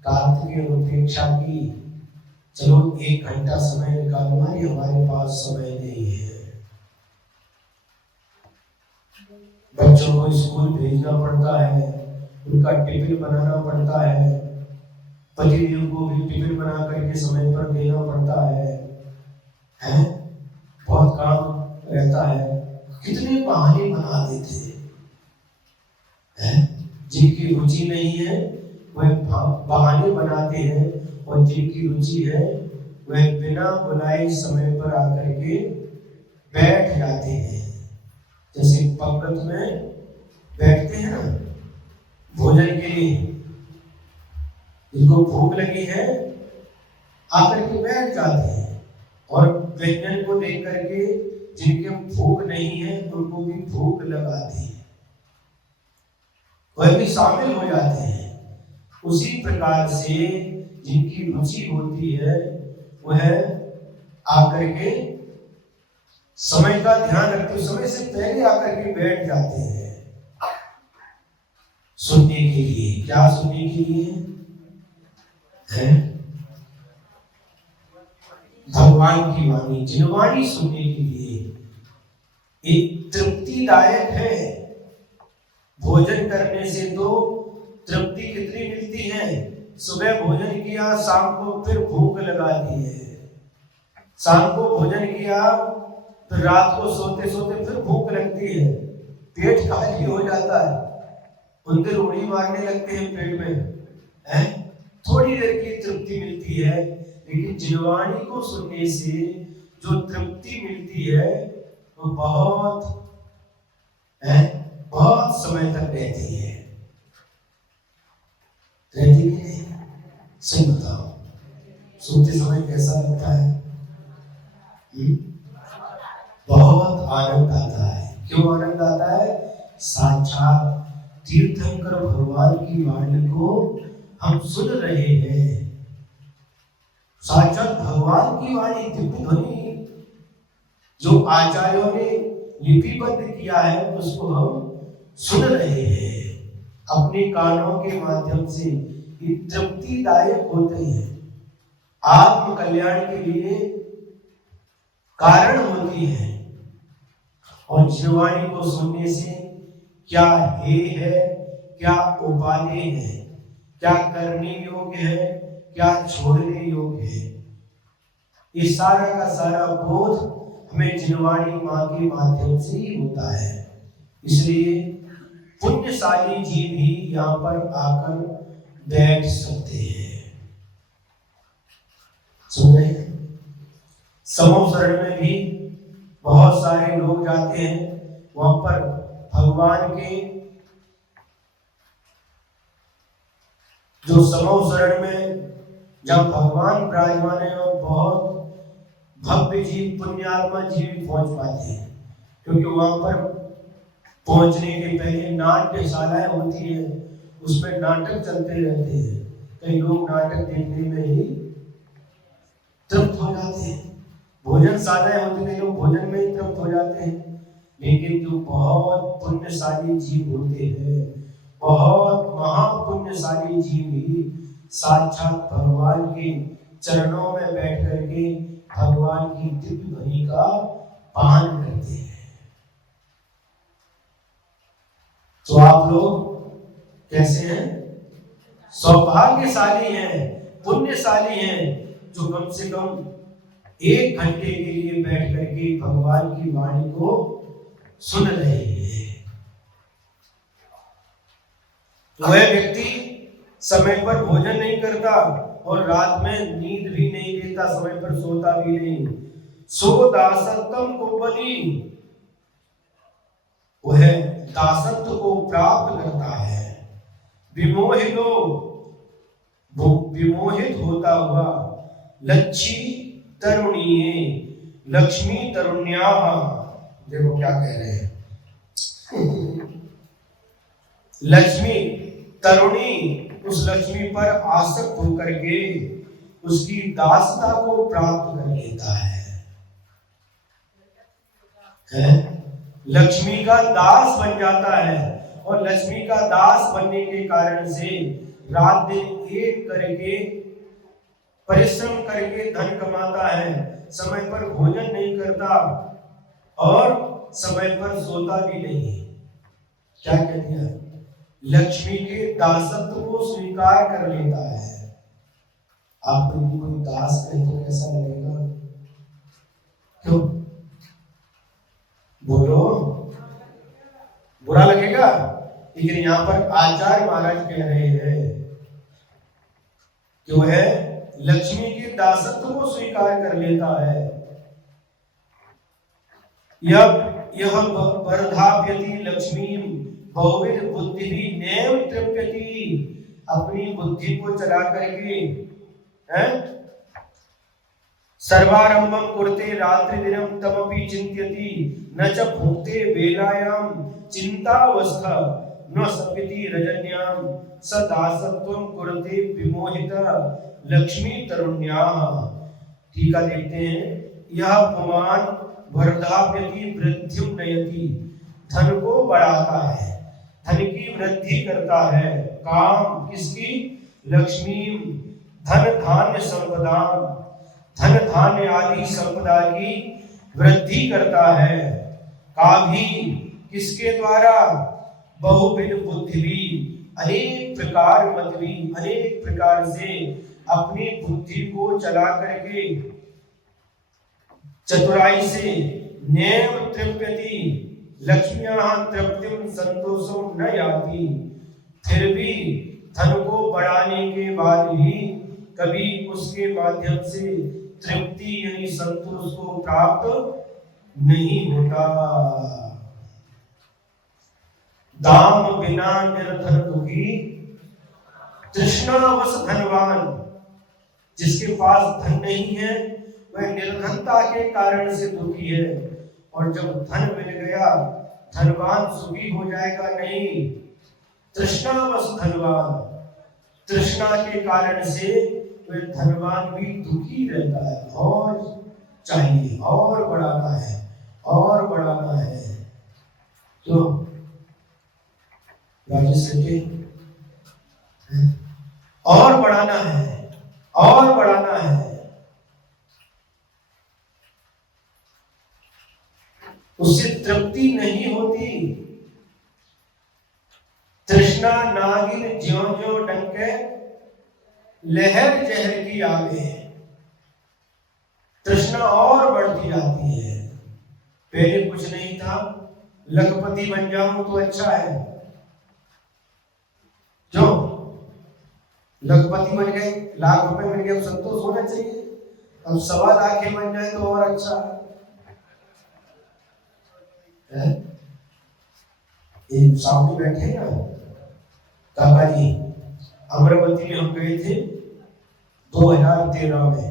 कार्तिक रुद्रेक्षा की, चलो 1 घंटा समय निकालो, हमारे पास समय नहीं है। बच्चों को स्कूल भेजना पड़ता है, उनका टिफिन बनाना पड़ता है, पतिदेव को भी टिफिन बना करके समय पर देना पड़ता है? बहुत काम रहता है। कितने बहाने बना देते हैं। जिनकी रुचि नहीं है वह बहाने बनाते हैं, और जिनकी रुचि है वह बिना बुलाए समय पर आकर के बैठ जाते हैं। जैसे पंगत में बैठते हैं ना भोजन के लिए, जिनको भूख लगी है आकर के बैठ जाते हैं, और व्यंजन को देख करके जिनके भूख नहीं है उनको भी भूख लगाती है, वह भी शामिल हो जाते हैं। उसी प्रकार से जिनकी रुचि होती है वह आकर के समय का ध्यान रखते, समय से पहले आकर के बैठ जाते हैं सुनने के लिए। क्या सुनने के लिए है? भगवान की वाणी, जिनवाणी सुनने के लिए। एक तृप्तिदायक है। भोजन करने से तो तृप्ति कितनी मिलती है, सुबह भोजन किया शाम को फिर भूख लगाती है, शाम को भोजन किया तो रात को सोते सोते फिर भूख लगती है, पेट खाली हो जाता है, उनके उड़ी मारने लगते हैं पेट में, थोड़ी देर की तृप्ति मिलती है। लेकिन जिनवाणी को सुनने से जो तृप्ति मिलती है वो बहुत समय तक रहती है। रहती कि नहीं? सही बताओ, सुनते समय कैसा लगता है? बहुत आनंद आता है। क्यों आनंद आता है? साक्षात तीर्थंकर भगवान की वाणी को हम सुन रहे हैं। साक्षात भगवान की वाणी, दिव्य ध्वनि जो आचार्यों ने लिपिबद्ध किया है उसको हम सुन रहे हैं अपने कानों के माध्यम से। ये तृप्तिदायक होते हैं, आत्म कल्याण के लिए कारण होती है। और जिनवाणी को सुनने से क्या हेय है, क्या उपादेय है, क्या करने योग्य है, क्या छोड़ने योग्य है, इस सारा का सारा बोध हमें जिनवाणी माँ के माध्यम से ही होता है। इसलिए पुण्यशाली जीव ही यहाँ पर आकर बैठ सकते हैं। सुन रहे हैं? समूह शरण में भी बहुत सारे लोग जाते हैं, वहां पर भगवान के जो समूह शरण में जब भगवान विराजमान है और बहुत भव्य जीव, पुण्यात्मा जीव पहुंच पाते हैं, क्योंकि वहां पर पहुंचने के पहले नाट्यशालाएं होती है, उसमें नाटक चलते रहते हैं। कई लोग नाटक देखने में ही तृप्त हो जाते हैं, भोजनशालाएं होती है, लोग भोजन में ही तृप्त हो जाते हैं। लेकिन जो बहुत पुण्यशाली जीव होते हैं, बहुत महापुण्यशाली जीव ही साक्षात भगवान के चरणों में बैठ करके भगवान की दिव्य ध्वनि का पान करते हैं। तो आप लोग कैसे हैं? सौभाग्यशाली हैं, पुण्यशाली हैं, जो कम से कम 1 घंटे के लिए बैठ करके भगवान की वाणी को सुन रहे हैं। वह व्यक्ति समय पर भोजन नहीं करता और रात में नींद भी नहीं लेता, समय पर सोता भी नहीं। सो दासत्वम को बली, वह दासत्व को प्राप्त करता है। विमोहित होता हुआ लक्ष्मी तरुणीये, लक्ष्मी तरुण्या देखो क्या कह रहे हैं। लक्ष्मी तरुणी उस लक्ष्मी पर आसक्त होकर के उसकी दासता को प्राप्त कर लेता है। लक्ष्मी का दास बन जाता है और लक्ष्मी का दास बनने के कारण से रात दिन एक करके परिश्रम करके धन कमाता है, समय पर भोजन नहीं करता और समय पर सोता भी नहीं। क्या कह दिया? लक्ष्मी के दासत्व को स्वीकार कर लेता है। आपको कोई दास कहे तो कैसा लगेगा? क्यों बोलो, बुरा लगेगा? लेकिन यहाँ पर आचार्य महाराज कह रहे हैं कि वह लक्ष्मी के दासत्व को स्वीकार कर लेता है। यह वर्धाप्यति लक्ष्मी बहुविध बुद्धि भी नैव तृप्यति। अपनी बुद्धि को चला करके सर्वारंभम कुरते रात्रि दिनम तमपि चिंत्यति न च भुक्ते वेलायाम चिंतावस्था न सपिति रजन्याम सदासत्वम कुरते विमोहित लक्ष्मी तरुण्याः। टीका देखते हैं। यह पुमान वर्धाप्यति वृद्धिं नयति। धन को बढ़ाता है, धन की वृद्धि करता है। काम किसकी? लक्ष्मी धन धान्य संपदा, धन धान्य आदि संपदा की वृद्धि करता है। काभी किसके द्वारा? बहुविध बुद्धि भी, अनेक प्रकार मत भी, अनेक प्रकार से अपनी बुद्धि को चला करके चतुराई से नैव तृप्यति लक्ष्म्याः तृप्तिम संतोषम न याति। फिर भी धन को बढ़ाने के बाद भी कभी उसके माध्यम से तृप्ति यानी संतोष को प्राप्त नहीं होता। दाम बिना निर्धन दुखी तृष्णावश धनवान। जिसके पास धन नहीं है वह निर्धनता के कारण से दुखी है, और जब धन मिल गया धनवान सुखी हो जाएगा नहीं। तृष्णावश धनवान, तृष्णा के कारण से वह धनवान भी दुखी रहता है। और चाहिए, और बढ़ाना है, और बढ़ाना है। तो राजेश के और बढ़ाना है, और बढ़ाना है। उससे तृप्ति नहीं होती। तृष्णा नागिन ज्यों ज्यों डंके लहर जहर की आगे। तृष्णा और बढ़ती जाती है। पहले कुछ नहीं था, लखपति बन जाऊं तो अच्छा है। जो लखपति बन गए, लाख रुपए मिल गए, संतोष होना चाहिए। अब 1.25 लाख बन जाए तो और अच्छा है। एक सामने बैठे ना काका जी, अमरावती में हम गए थे 2013 में।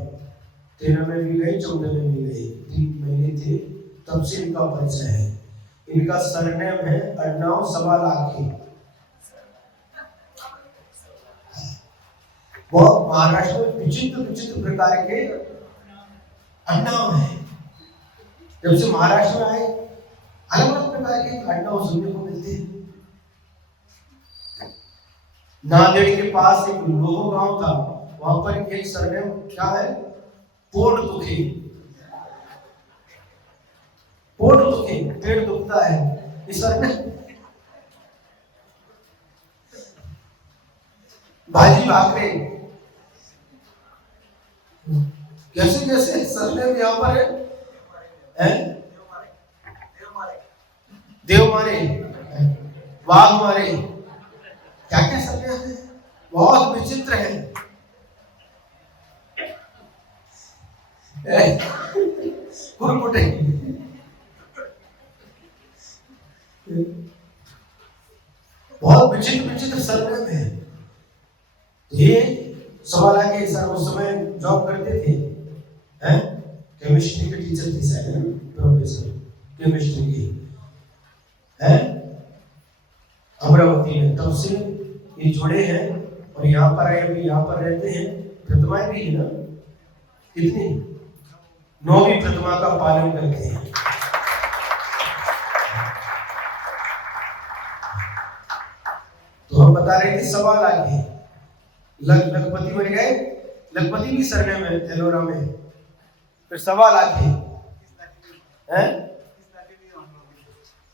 13 में भी गए, 14 में भी गए, 3 महीने थे। तब से इनका परिचय है। इनका सरनेम है अर्नाव 1.25 लाख की। वो महाराष्ट्र में विचित्र विचित्र प्रकार के अर्नाव है। जब से महाराष्ट्र में आए अलग अलग प्रकार के अर्नाव सुनने को मिलते हैं। नांदेड़ के पास एक लोहो गांव था, वहां पर एक सरनेम क्या है? पोट दुखे। पोट दुखे, पेट दुखता है, इस सरनेम। भाजी भाकरे, कैसे कैसे सरनेम यहाँ पर है? देव मारे, वाघ मारे, क्या क्या सरनेम है? बहुत विचित्र है। कुरकुटे, बहुत विचित्र विचित्र सरनेम है। ये 1.25 लाख के सर उस समय जॉब करते थे, केमिस्ट्री के टीचर थे शायद, प्रोफेसर। केमिस्ट्री की है अमरावती में, तब से ये जुड़े हैं और यहाँ पर आए, अभी यहाँ पर रहते हैं। प्रतिमाएं भी है ना, कितनी 9वीं प्रतिमा का पालन करते हैं। तो हम बता रहे थे 1.25 लाख है, लखपति बन गए, लखपति भी सरने में एलोरा में, फिर 1.25 लाख है।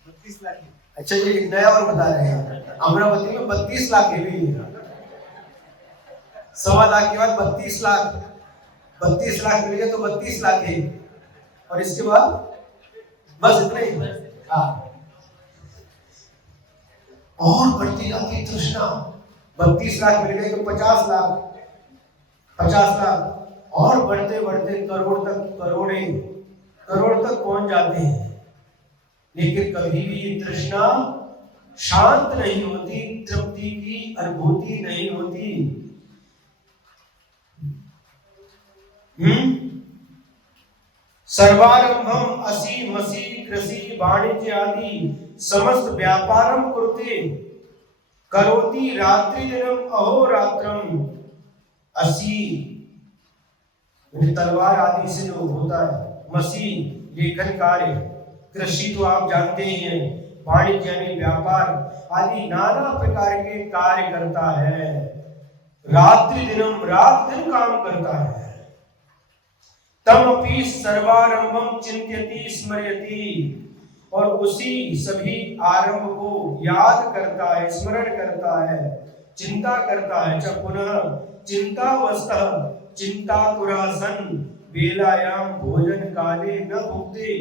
32 लाख। अच्छा, ये नया और बता रहे हैं, अमरावती में 32 लाख है भी, 1.25 लाख के बाद 32 लाख, 32 लाख मिल गए तो 32 लाख है, और इसके बाद बस इतना ही। हाँ, और बढ़ती जाती तृष्णा, 32 लाख मिल गए तो 50 लाख, 50 लाख, और बढ़ते बढ़ते करोड़ तक, करोड़ तक पहुंच जाते हैं। लेकिन कभी भी तृष्णा शांत नहीं होती, तृप्ति की अनुभूति नहीं होती। सर्वारंभम असि मसी कृषि वाणिज्य आदि समस्त व्यापारम कुरुते करोति रात्रि दिनम अहोरात्रम। असि तलवार आदि से जो होता है, मसी लेखन कार्य, कृषि तो आप जानते ही हैं, वाणिज्य यानी व्यापार आदि नाना प्रकार के कार्य करता है। रात्रि दिनम, रात दिन काम करता है। तमपि सर्वारंभम चिंत्यति स्मरयति, और उसी सभी आरंभ को याद करता है, स्मरण करता है, चिंता करता है। च पुनः चिंतावस्थः चिंतातुरः सन् बेलायाम भोजन काले न भुक्ते।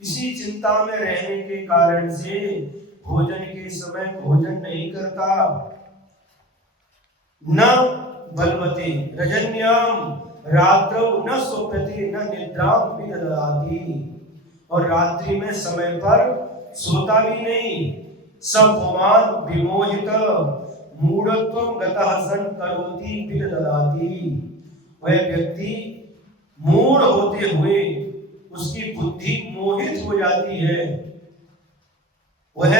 इसी चिंता में रहने के कारण से भोजन के समय भोजन नहीं करता। न बलवते रजन्याम रात्रौ न सोप्यते न निद्राम विदधाति, और रात्रि में समय पर सोता भी नहीं। सपुमान विमोहित मूढ़त्वं गतः सन् करोति विदधाति, वह व्यक्ति मूढ़ होते हुए उसकी बुद्धि मोहित हो जाती है। वह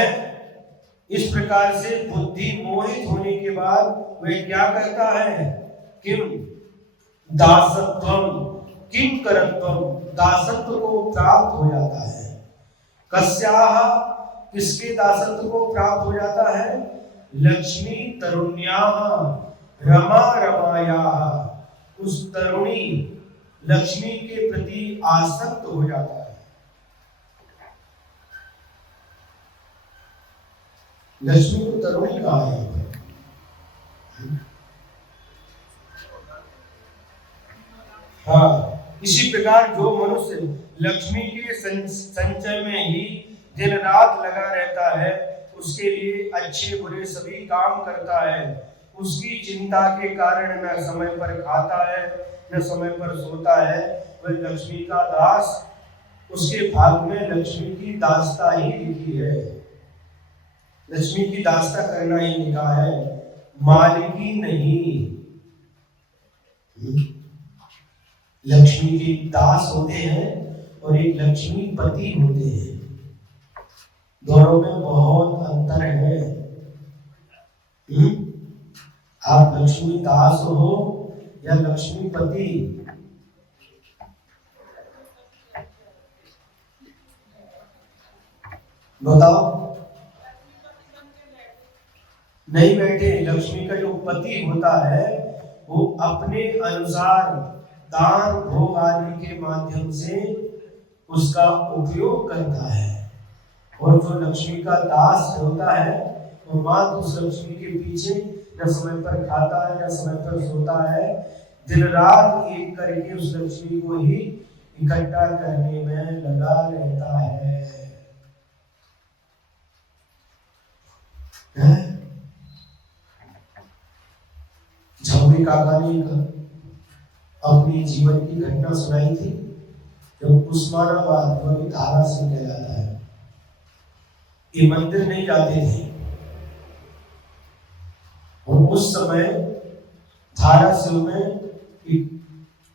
इस प्रकार से बुद्धि मोहित होने के बाद वह क्या करता है? किम दासत्वम किम करत्वम, दासत्व को प्राप्त हो जाता है। कस्याः, किसके दासत्व को प्राप्त हो जाता है? लक्ष्मी तरुण्याः रमा रमायाः, उस तरुणी लक्ष्मी के प्रति आसक्त हो जाता है। लक्ष्मी को तरुणी कहा है। हाँ, इसी प्रकार जो मनुष्य लक्ष्मी के संचय में ही दिन रात लगा रहता है, उसके लिए अच्छे बुरे सभी काम करता है, उसकी चिंता के कारण न समय पर खाता है न समय पर सोता है, वह लक्ष्मी का दास, उसके भाग में लक्ष्मी की दासता ही लिखी है। लक्ष्मी की दासता करना ही लिखा है, मालिकी नहीं। लक्ष्मी के दास होते हैं और एक लक्ष्मी पति होते हैं, दोनों में बहुत अंतर है। आप लक्ष्मी दास हो या लक्ष्मी पति, बताओ। नहीं बैठे। लक्ष्मी का जो पति होता है वो अपने अनुसार दान भोग आदि के माध्यम से उसका उपयोग करता है, और जो लक्ष्मी का दास होता है वो मात्र उस लक्ष्मी के पीछे न समय पर खाता है न समय पर सोता है, दिन रात एक करके उस लक्ष्मी को ही इकट्ठा करने में लगा रहता है। झाबुरी काका ने अपनी जीवन की घटना सुनाई थी, जब उस्मानाबाद जो धारा सिंह कहलाता है, ये मंदिर नहीं जाते थे, और उस समय धारा सिंह में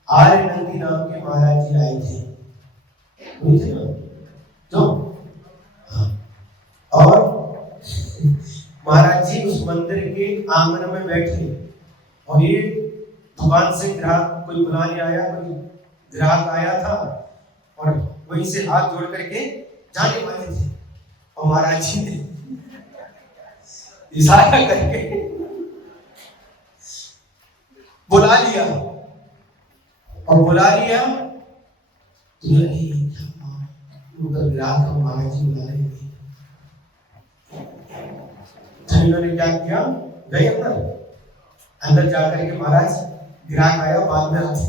आर्य नंदी नाम के महाराज जी आए थे, ना? जो हाँ। और महाराज जी उस मंदिर के आंगन में बैठे और ये दुकान से ग्राहक कोई बुलाने आया, कोई ग्राहक आया था और वहीं से हाथ जोड़ करके जाने वाले थे और महाराज जी ने इशारा करके बुला लिया और बुला लिया तो उधर ग्राहक को महाराज जी बुला रहे थे। इन्होंने क्या किया, गए अंदर जाकर के महाराज ग्राहक आया बाद में आते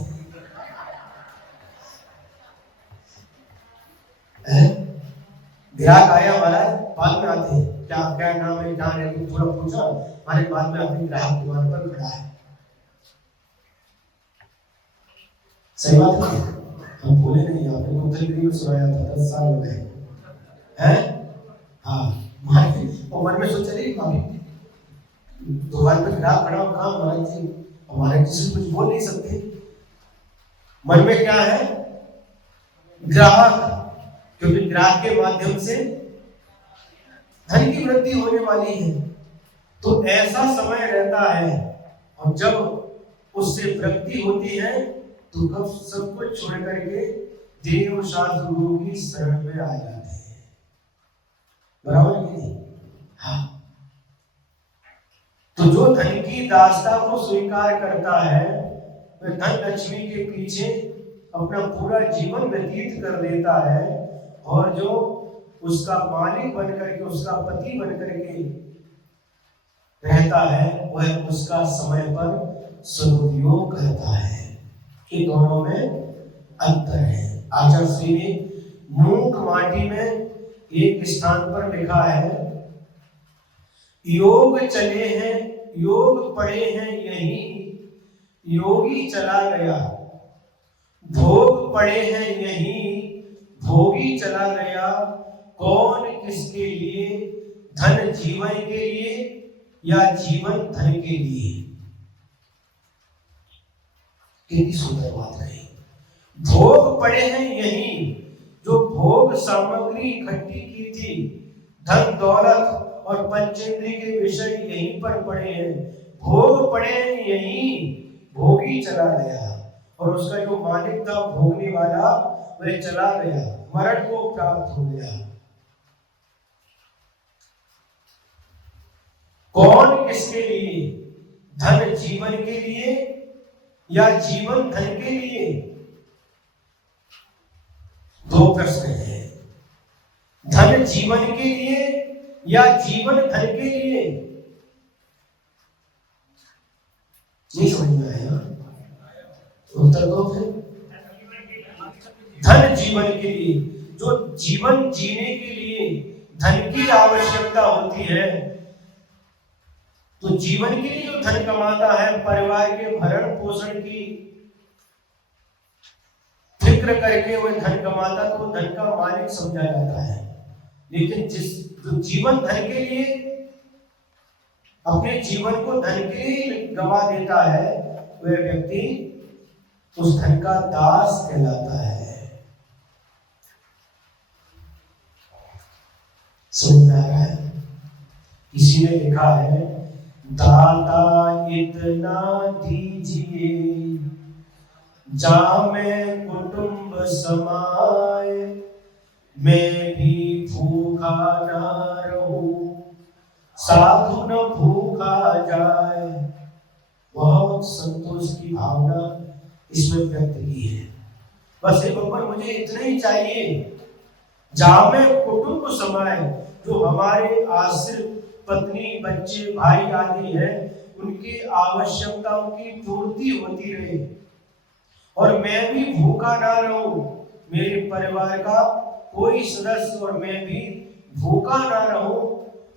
ग्राहक आया महाराज बाद में आते हैं, क्या क्या नाम है, कहाँ रहते, थोड़ा पूछा, हमारे बाद में आते ग्राहक द्वार पर खड़ा है। सही बात है, हम बोले नहीं, आपने मुख्तलिफ में सुनाया था 10 साल हो गए हैं। हाँ और मन में सोचा नहीं काफी दुकान पे ग्राहक खड़ा हो, कहाँ महाराज जी, हमारे किसी कुछ बोल नहीं सकते। मन में क्या है, ग्राहक, क्योंकि ग्राहक के माध्यम से धन की वृद्धि होने वाली है। तो ऐसा समय रहता है और जब उससे वृद्धि होती है तो कब सब कुछ छोड़ करके देव शास्त्र गुरु की शरण में आ जाते हैं, बराबर कि नहीं? हाँ। तो जो धन की दास्ता को स्वीकार करता है वह धन लक्ष्मी के पीछे अपना पूरा जीवन व्यतीत कर देता है और जो उसका मालिक बनकर के, उसका पति बनकर के रहता है वह उसका समय पर सदुपयोग करता है। ये दोनों में अंतर है। आचार्य श्री ने मूक माटी में एक स्थान पर लिखा है, योग चले हैं, योग पढ़े हैं यही, योगी चला गया, भोग पड़े हैं यही, भोगी चला गया, कौन किसके लिए, धन जीवन के लिए या जीवन धन के लिए। कितनी सुंदर बात है। भोग पड़े हैं यही, जो भोग सामग्री इकट्ठी की थी, धन दौलत और पंचेंद्रिय के विषय यहीं पर पड़े हैं, भोग पड़े हैं यही, भोगी चला गया और उसका जो मालिक था भोगने वाला वह चला गया, मरण को प्राप्त हो गया। कौन किसके लिए, धन जीवन के लिए या जीवन धन के लिए। दो प्रश्न हैं, धन जीवन के लिए या जीवन धन के लिए। नहीं समझ में आया, उत्तर दो फिर। धन जीवन के लिए, जो जीवन जीने के लिए धन की आवश्यकता होती है, तो जीवन के लिए जो धन कमाता है, परिवार के भरण पोषण की फिक्र करके वह धन कमाता तो धन का मालिक समझा जाता है। लेकिन जो जीवन धन के लिए अपने जीवन को धन के लिए गवा देता है, वह व्यक्ति उस धन का दास कहलाता है। समझ आ रहा है? किसी ने लिखा है, दाता इतना दीजिए जामे कुटुंब समाए, मैं भी भूखा ना रहूं, साधु न भूखा जाए। बहुत संतोष की भावना इसमें व्यक्त की है। बस हे भगवान मुझे इतना ही चाहिए, जामे कुटुंब समाए, जो हमारे आश्रित पत्नी बच्चे भाई आदि हैं, उनकी आवश्यकताओं की पूर्ति होती रहे और मैं भी भूखा ना रहूं, मेरे परिवार का कोई सदस्य और मैं भी भूखा ना रहूं,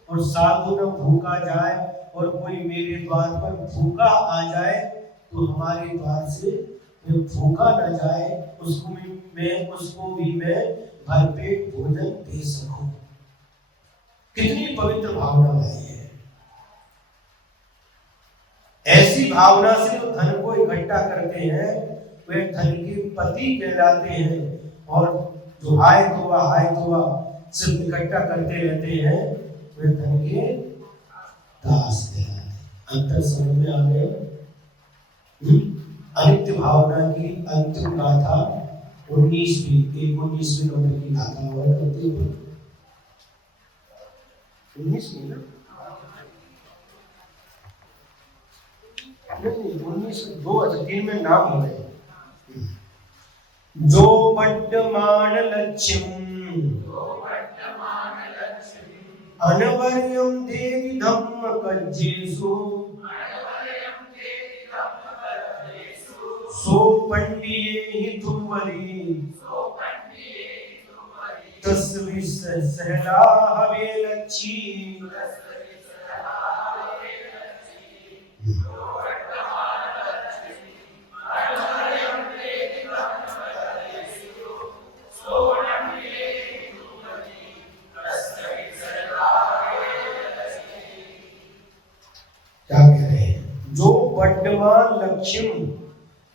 और साधु न भूखा जाए, और कोई मेरे द्वार पर भूखा आ जाए तो हमारे द्वार से भूखा न जाए, उसको भी मैं भरपेट भोजन दे सकूं। कितनी पवित्र भावना है। ऐसी भावना से जो धन को इकट्ठा करते हैं वे धन के पति कहलाते हैं, और जो हाय तो सिर्फ इकट्ठा करते रहते हैं, वे धन के दास कहलाते। अंतर समझ में आ गया? अनित्य भावना की अंतिम गाथा 19वीं नंबर की गाथा हुआ करती है। 19वीं ना, नहीं 19 2 में नाम हो रहे। जो वर्तमान लक्ष्यम अनवर्यम देहि धम्म कज्जेषु सो पंडिये ध्रुवरी तस्वी सहला हवे लच्छी। क्या कह रहे हैं? जो वर्तमान लक्ष्यम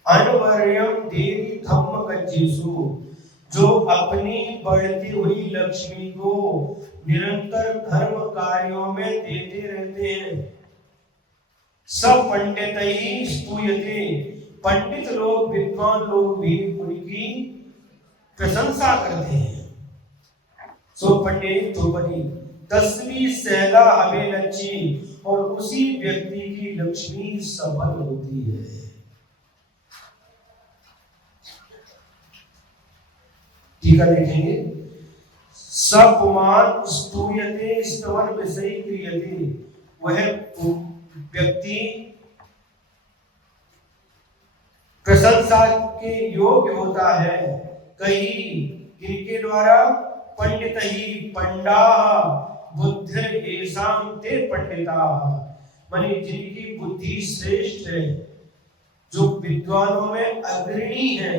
अनवर्यम देवी धम्म कज्जेषु, जो अपनी बढ़ती हुई लक्ष्मी को निरंतर धर्म कार्यों में देते रहते हैं। सब पंडित ही स्तूयते, पंडित लोग विद्वान लोग भी उनकी प्रशंसा करते हैं। सो पंडित ध्रुवरी तस्वी सहला हवे लच्छी, और उसी व्यक्ति की लक्ष्मी सफल होती है। टीका देखेंगे, सपुमान स्तूयते स्तवन विषय क्रियते, वह व्यक्ति प्रशंसा के योग्य होता है। कहीं किनके द्वारा? पंडित ही पंडा बुद्धि एसाम ते पंडिता, माने जिनकी बुद्धि श्रेष्ठ है, जो विद्वानों में अग्रणी है,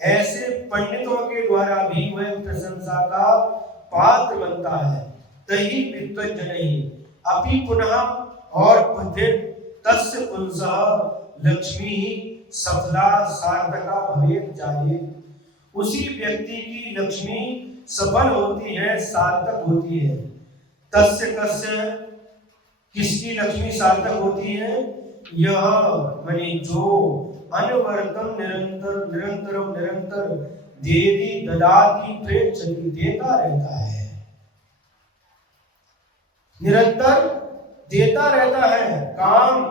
ऐसे पंडितों के द्वारा भी वह प्रशंसा का पात्र बनता है। तही विद्वज्जनैः अपि पुनः, और फिर तस्य पुंसः लक्ष्मी सफला सार्थका भवेत् जायेत्, उसी व्यक्ति की लक्ष्मी सफल होती है, सार्थक होती है। तस्य कस्य, किसकी लक्ष्मी सार्थक होती है? यह माने जो अनवरतम निरंतर देवी ददाती प्रेक्षति, देता रहता है, निरंतर देता रहता है। काम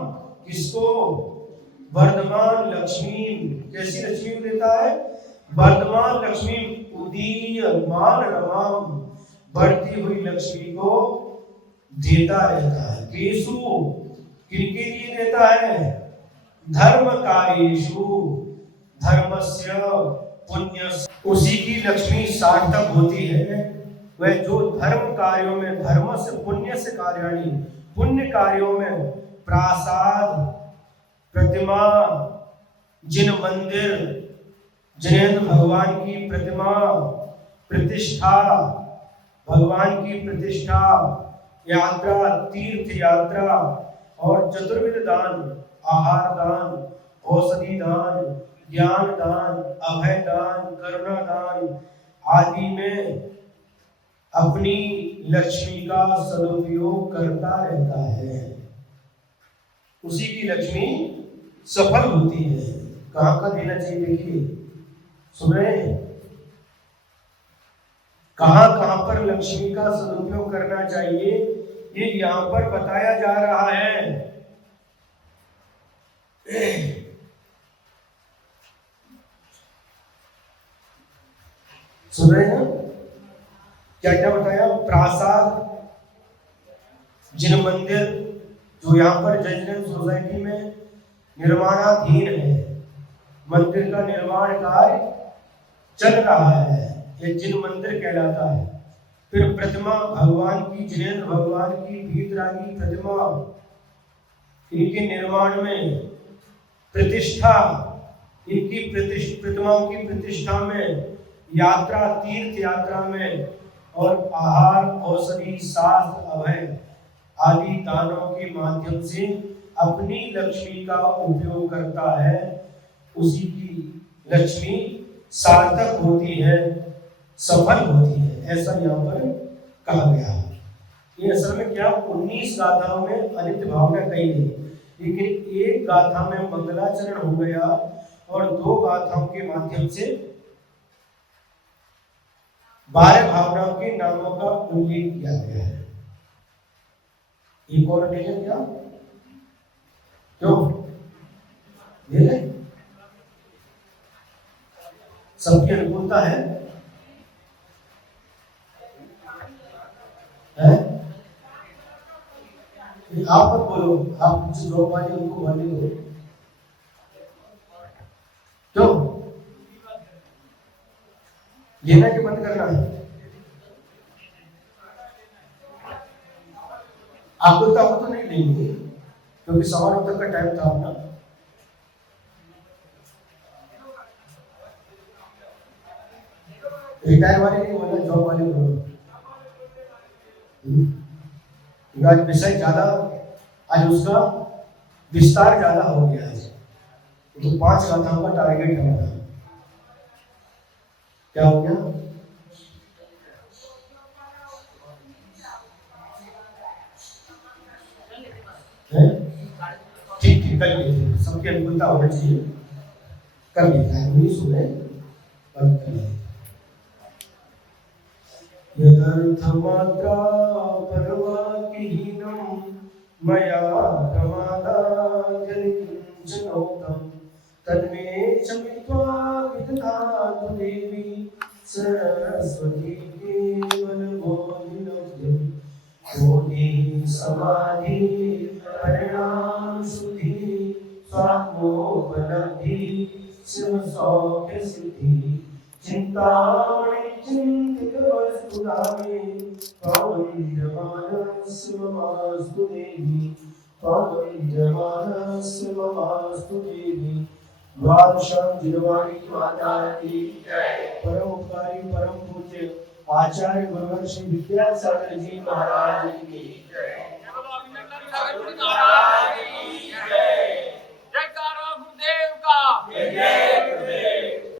किसको? वर्धमान लक्ष्मी। कैसी लक्ष्मी को देता है? वर्धमान लक्ष्मी, उदीयमान रमाम, बढ़ती हुई लक्ष्मी को देता रहता है। केशु, किनके लिए देता है? धर्म कार्येषु धर्मस्य पुण्यस्य, उसी की लक्ष्मी सार्थक होती है। वह जो धर्म कार्यों में, धर्म से पुण्य से कार्याणि, पुण्य कार्यों में प्रासाद, प्रतिमा, जिन मंदिर, जिनेंद्र भगवान की प्रतिमा, प्रतिष्ठा, भगवान की प्रतिष्ठा, यात्रा, तीर्थ यात्रा और चतुर्विध दान, आहार दान, औषधि दान, ज्ञान दान, अभय दान, करुणा दान आदि में अपनी लक्ष्मी का सदुपयोग करता रहता है। उसी की लक्ष्मी सफल होती है। कहाँ का देना चाहिए? देखिए, सुन रहे हैं? कहाँ कहाँ पर लक्ष्मी का सदुपयोग करना चाहिए, ये यहाँ पर बताया जा रहा है। सुन रहे हैं? क्या क्या बताया? प्रासाद, जिन मंदिर जो यहाँ पर जजनन सोसाइटी में निर्माणाधीन है, मंदिर का निर्माण कार्य चल रहा है, ये जिन मंदिर कहलाता है। फिर प्रतिमा, भगवान की, जिनेंद्र भगवान की भीतरागी प्रतिमा, इनके निर्माण में प्रतिष्ठा, इनकी प्रतिमाओं की प्रतिष्ठा में, यात्रा, तीर्थ यात्रा में, और आहार, औषधि, शास्त्र, अभय आदि दानों के माध्यम से अपनी लक्ष्मी का उपयोग करता है। उसी की लक्ष्मी सार्थक होती है, सफल होती है, ऐसा यहाँ पर कहा गया है। ये असल में क्या 19 गाथाओं में अनित्य भावना कही है, लेकिन एक गाथा में मंगलाचरण हो गया और 2 गाथाओं के माध्यम से 12 भावनाओं के नामों का उल्लेख किया गया है। एक और ले लें क्या? क्यों ले लें? सबकी अनुकूलता है? आप मत बोलो, आप जो लोग वाले उनको बोलने दो। क्यों लेना कि बंद करना है? आपको तो नहीं लेंगे क्योंकि 9:15 तक का टाइम था अपना। रिटायर वाले नहीं बोलना, जॉब वाले बोलो। आज विषय ज्यादा, आज उसका विस्तार ज्यादा हो गया है, तो 5 गाथाओं का टारगेट है हमारा। क्या हो गया? ठीक ठीक कर लीजिए, सबकी अनुकूलता होनी चाहिए, कर लीजिए। 19 हुए बंद कर लीजिए। यदर्थमात्रा परवाकिहीनं मया प्रमादाद्यनि किञ्चनोक्तं तन्मे क्षमित्वा विदधातु देवी सरस्वती केवलबोधिनोक्तिं बोधि समाधि परिणाम शुद्धि स्वात्मोपलब्धि शिवसौख्य सिद्धि चिंतामणि चिंतित वस्तुधामे पवनजमानस्य ममास्तु देवी पवनजमानस्य ममास्तु देवी। द्वादशं जिरवाणी माता की परम उपकारी परम पूज्य आचार्य गुरुवर श्री विद्यासागर जी महाराज की जय।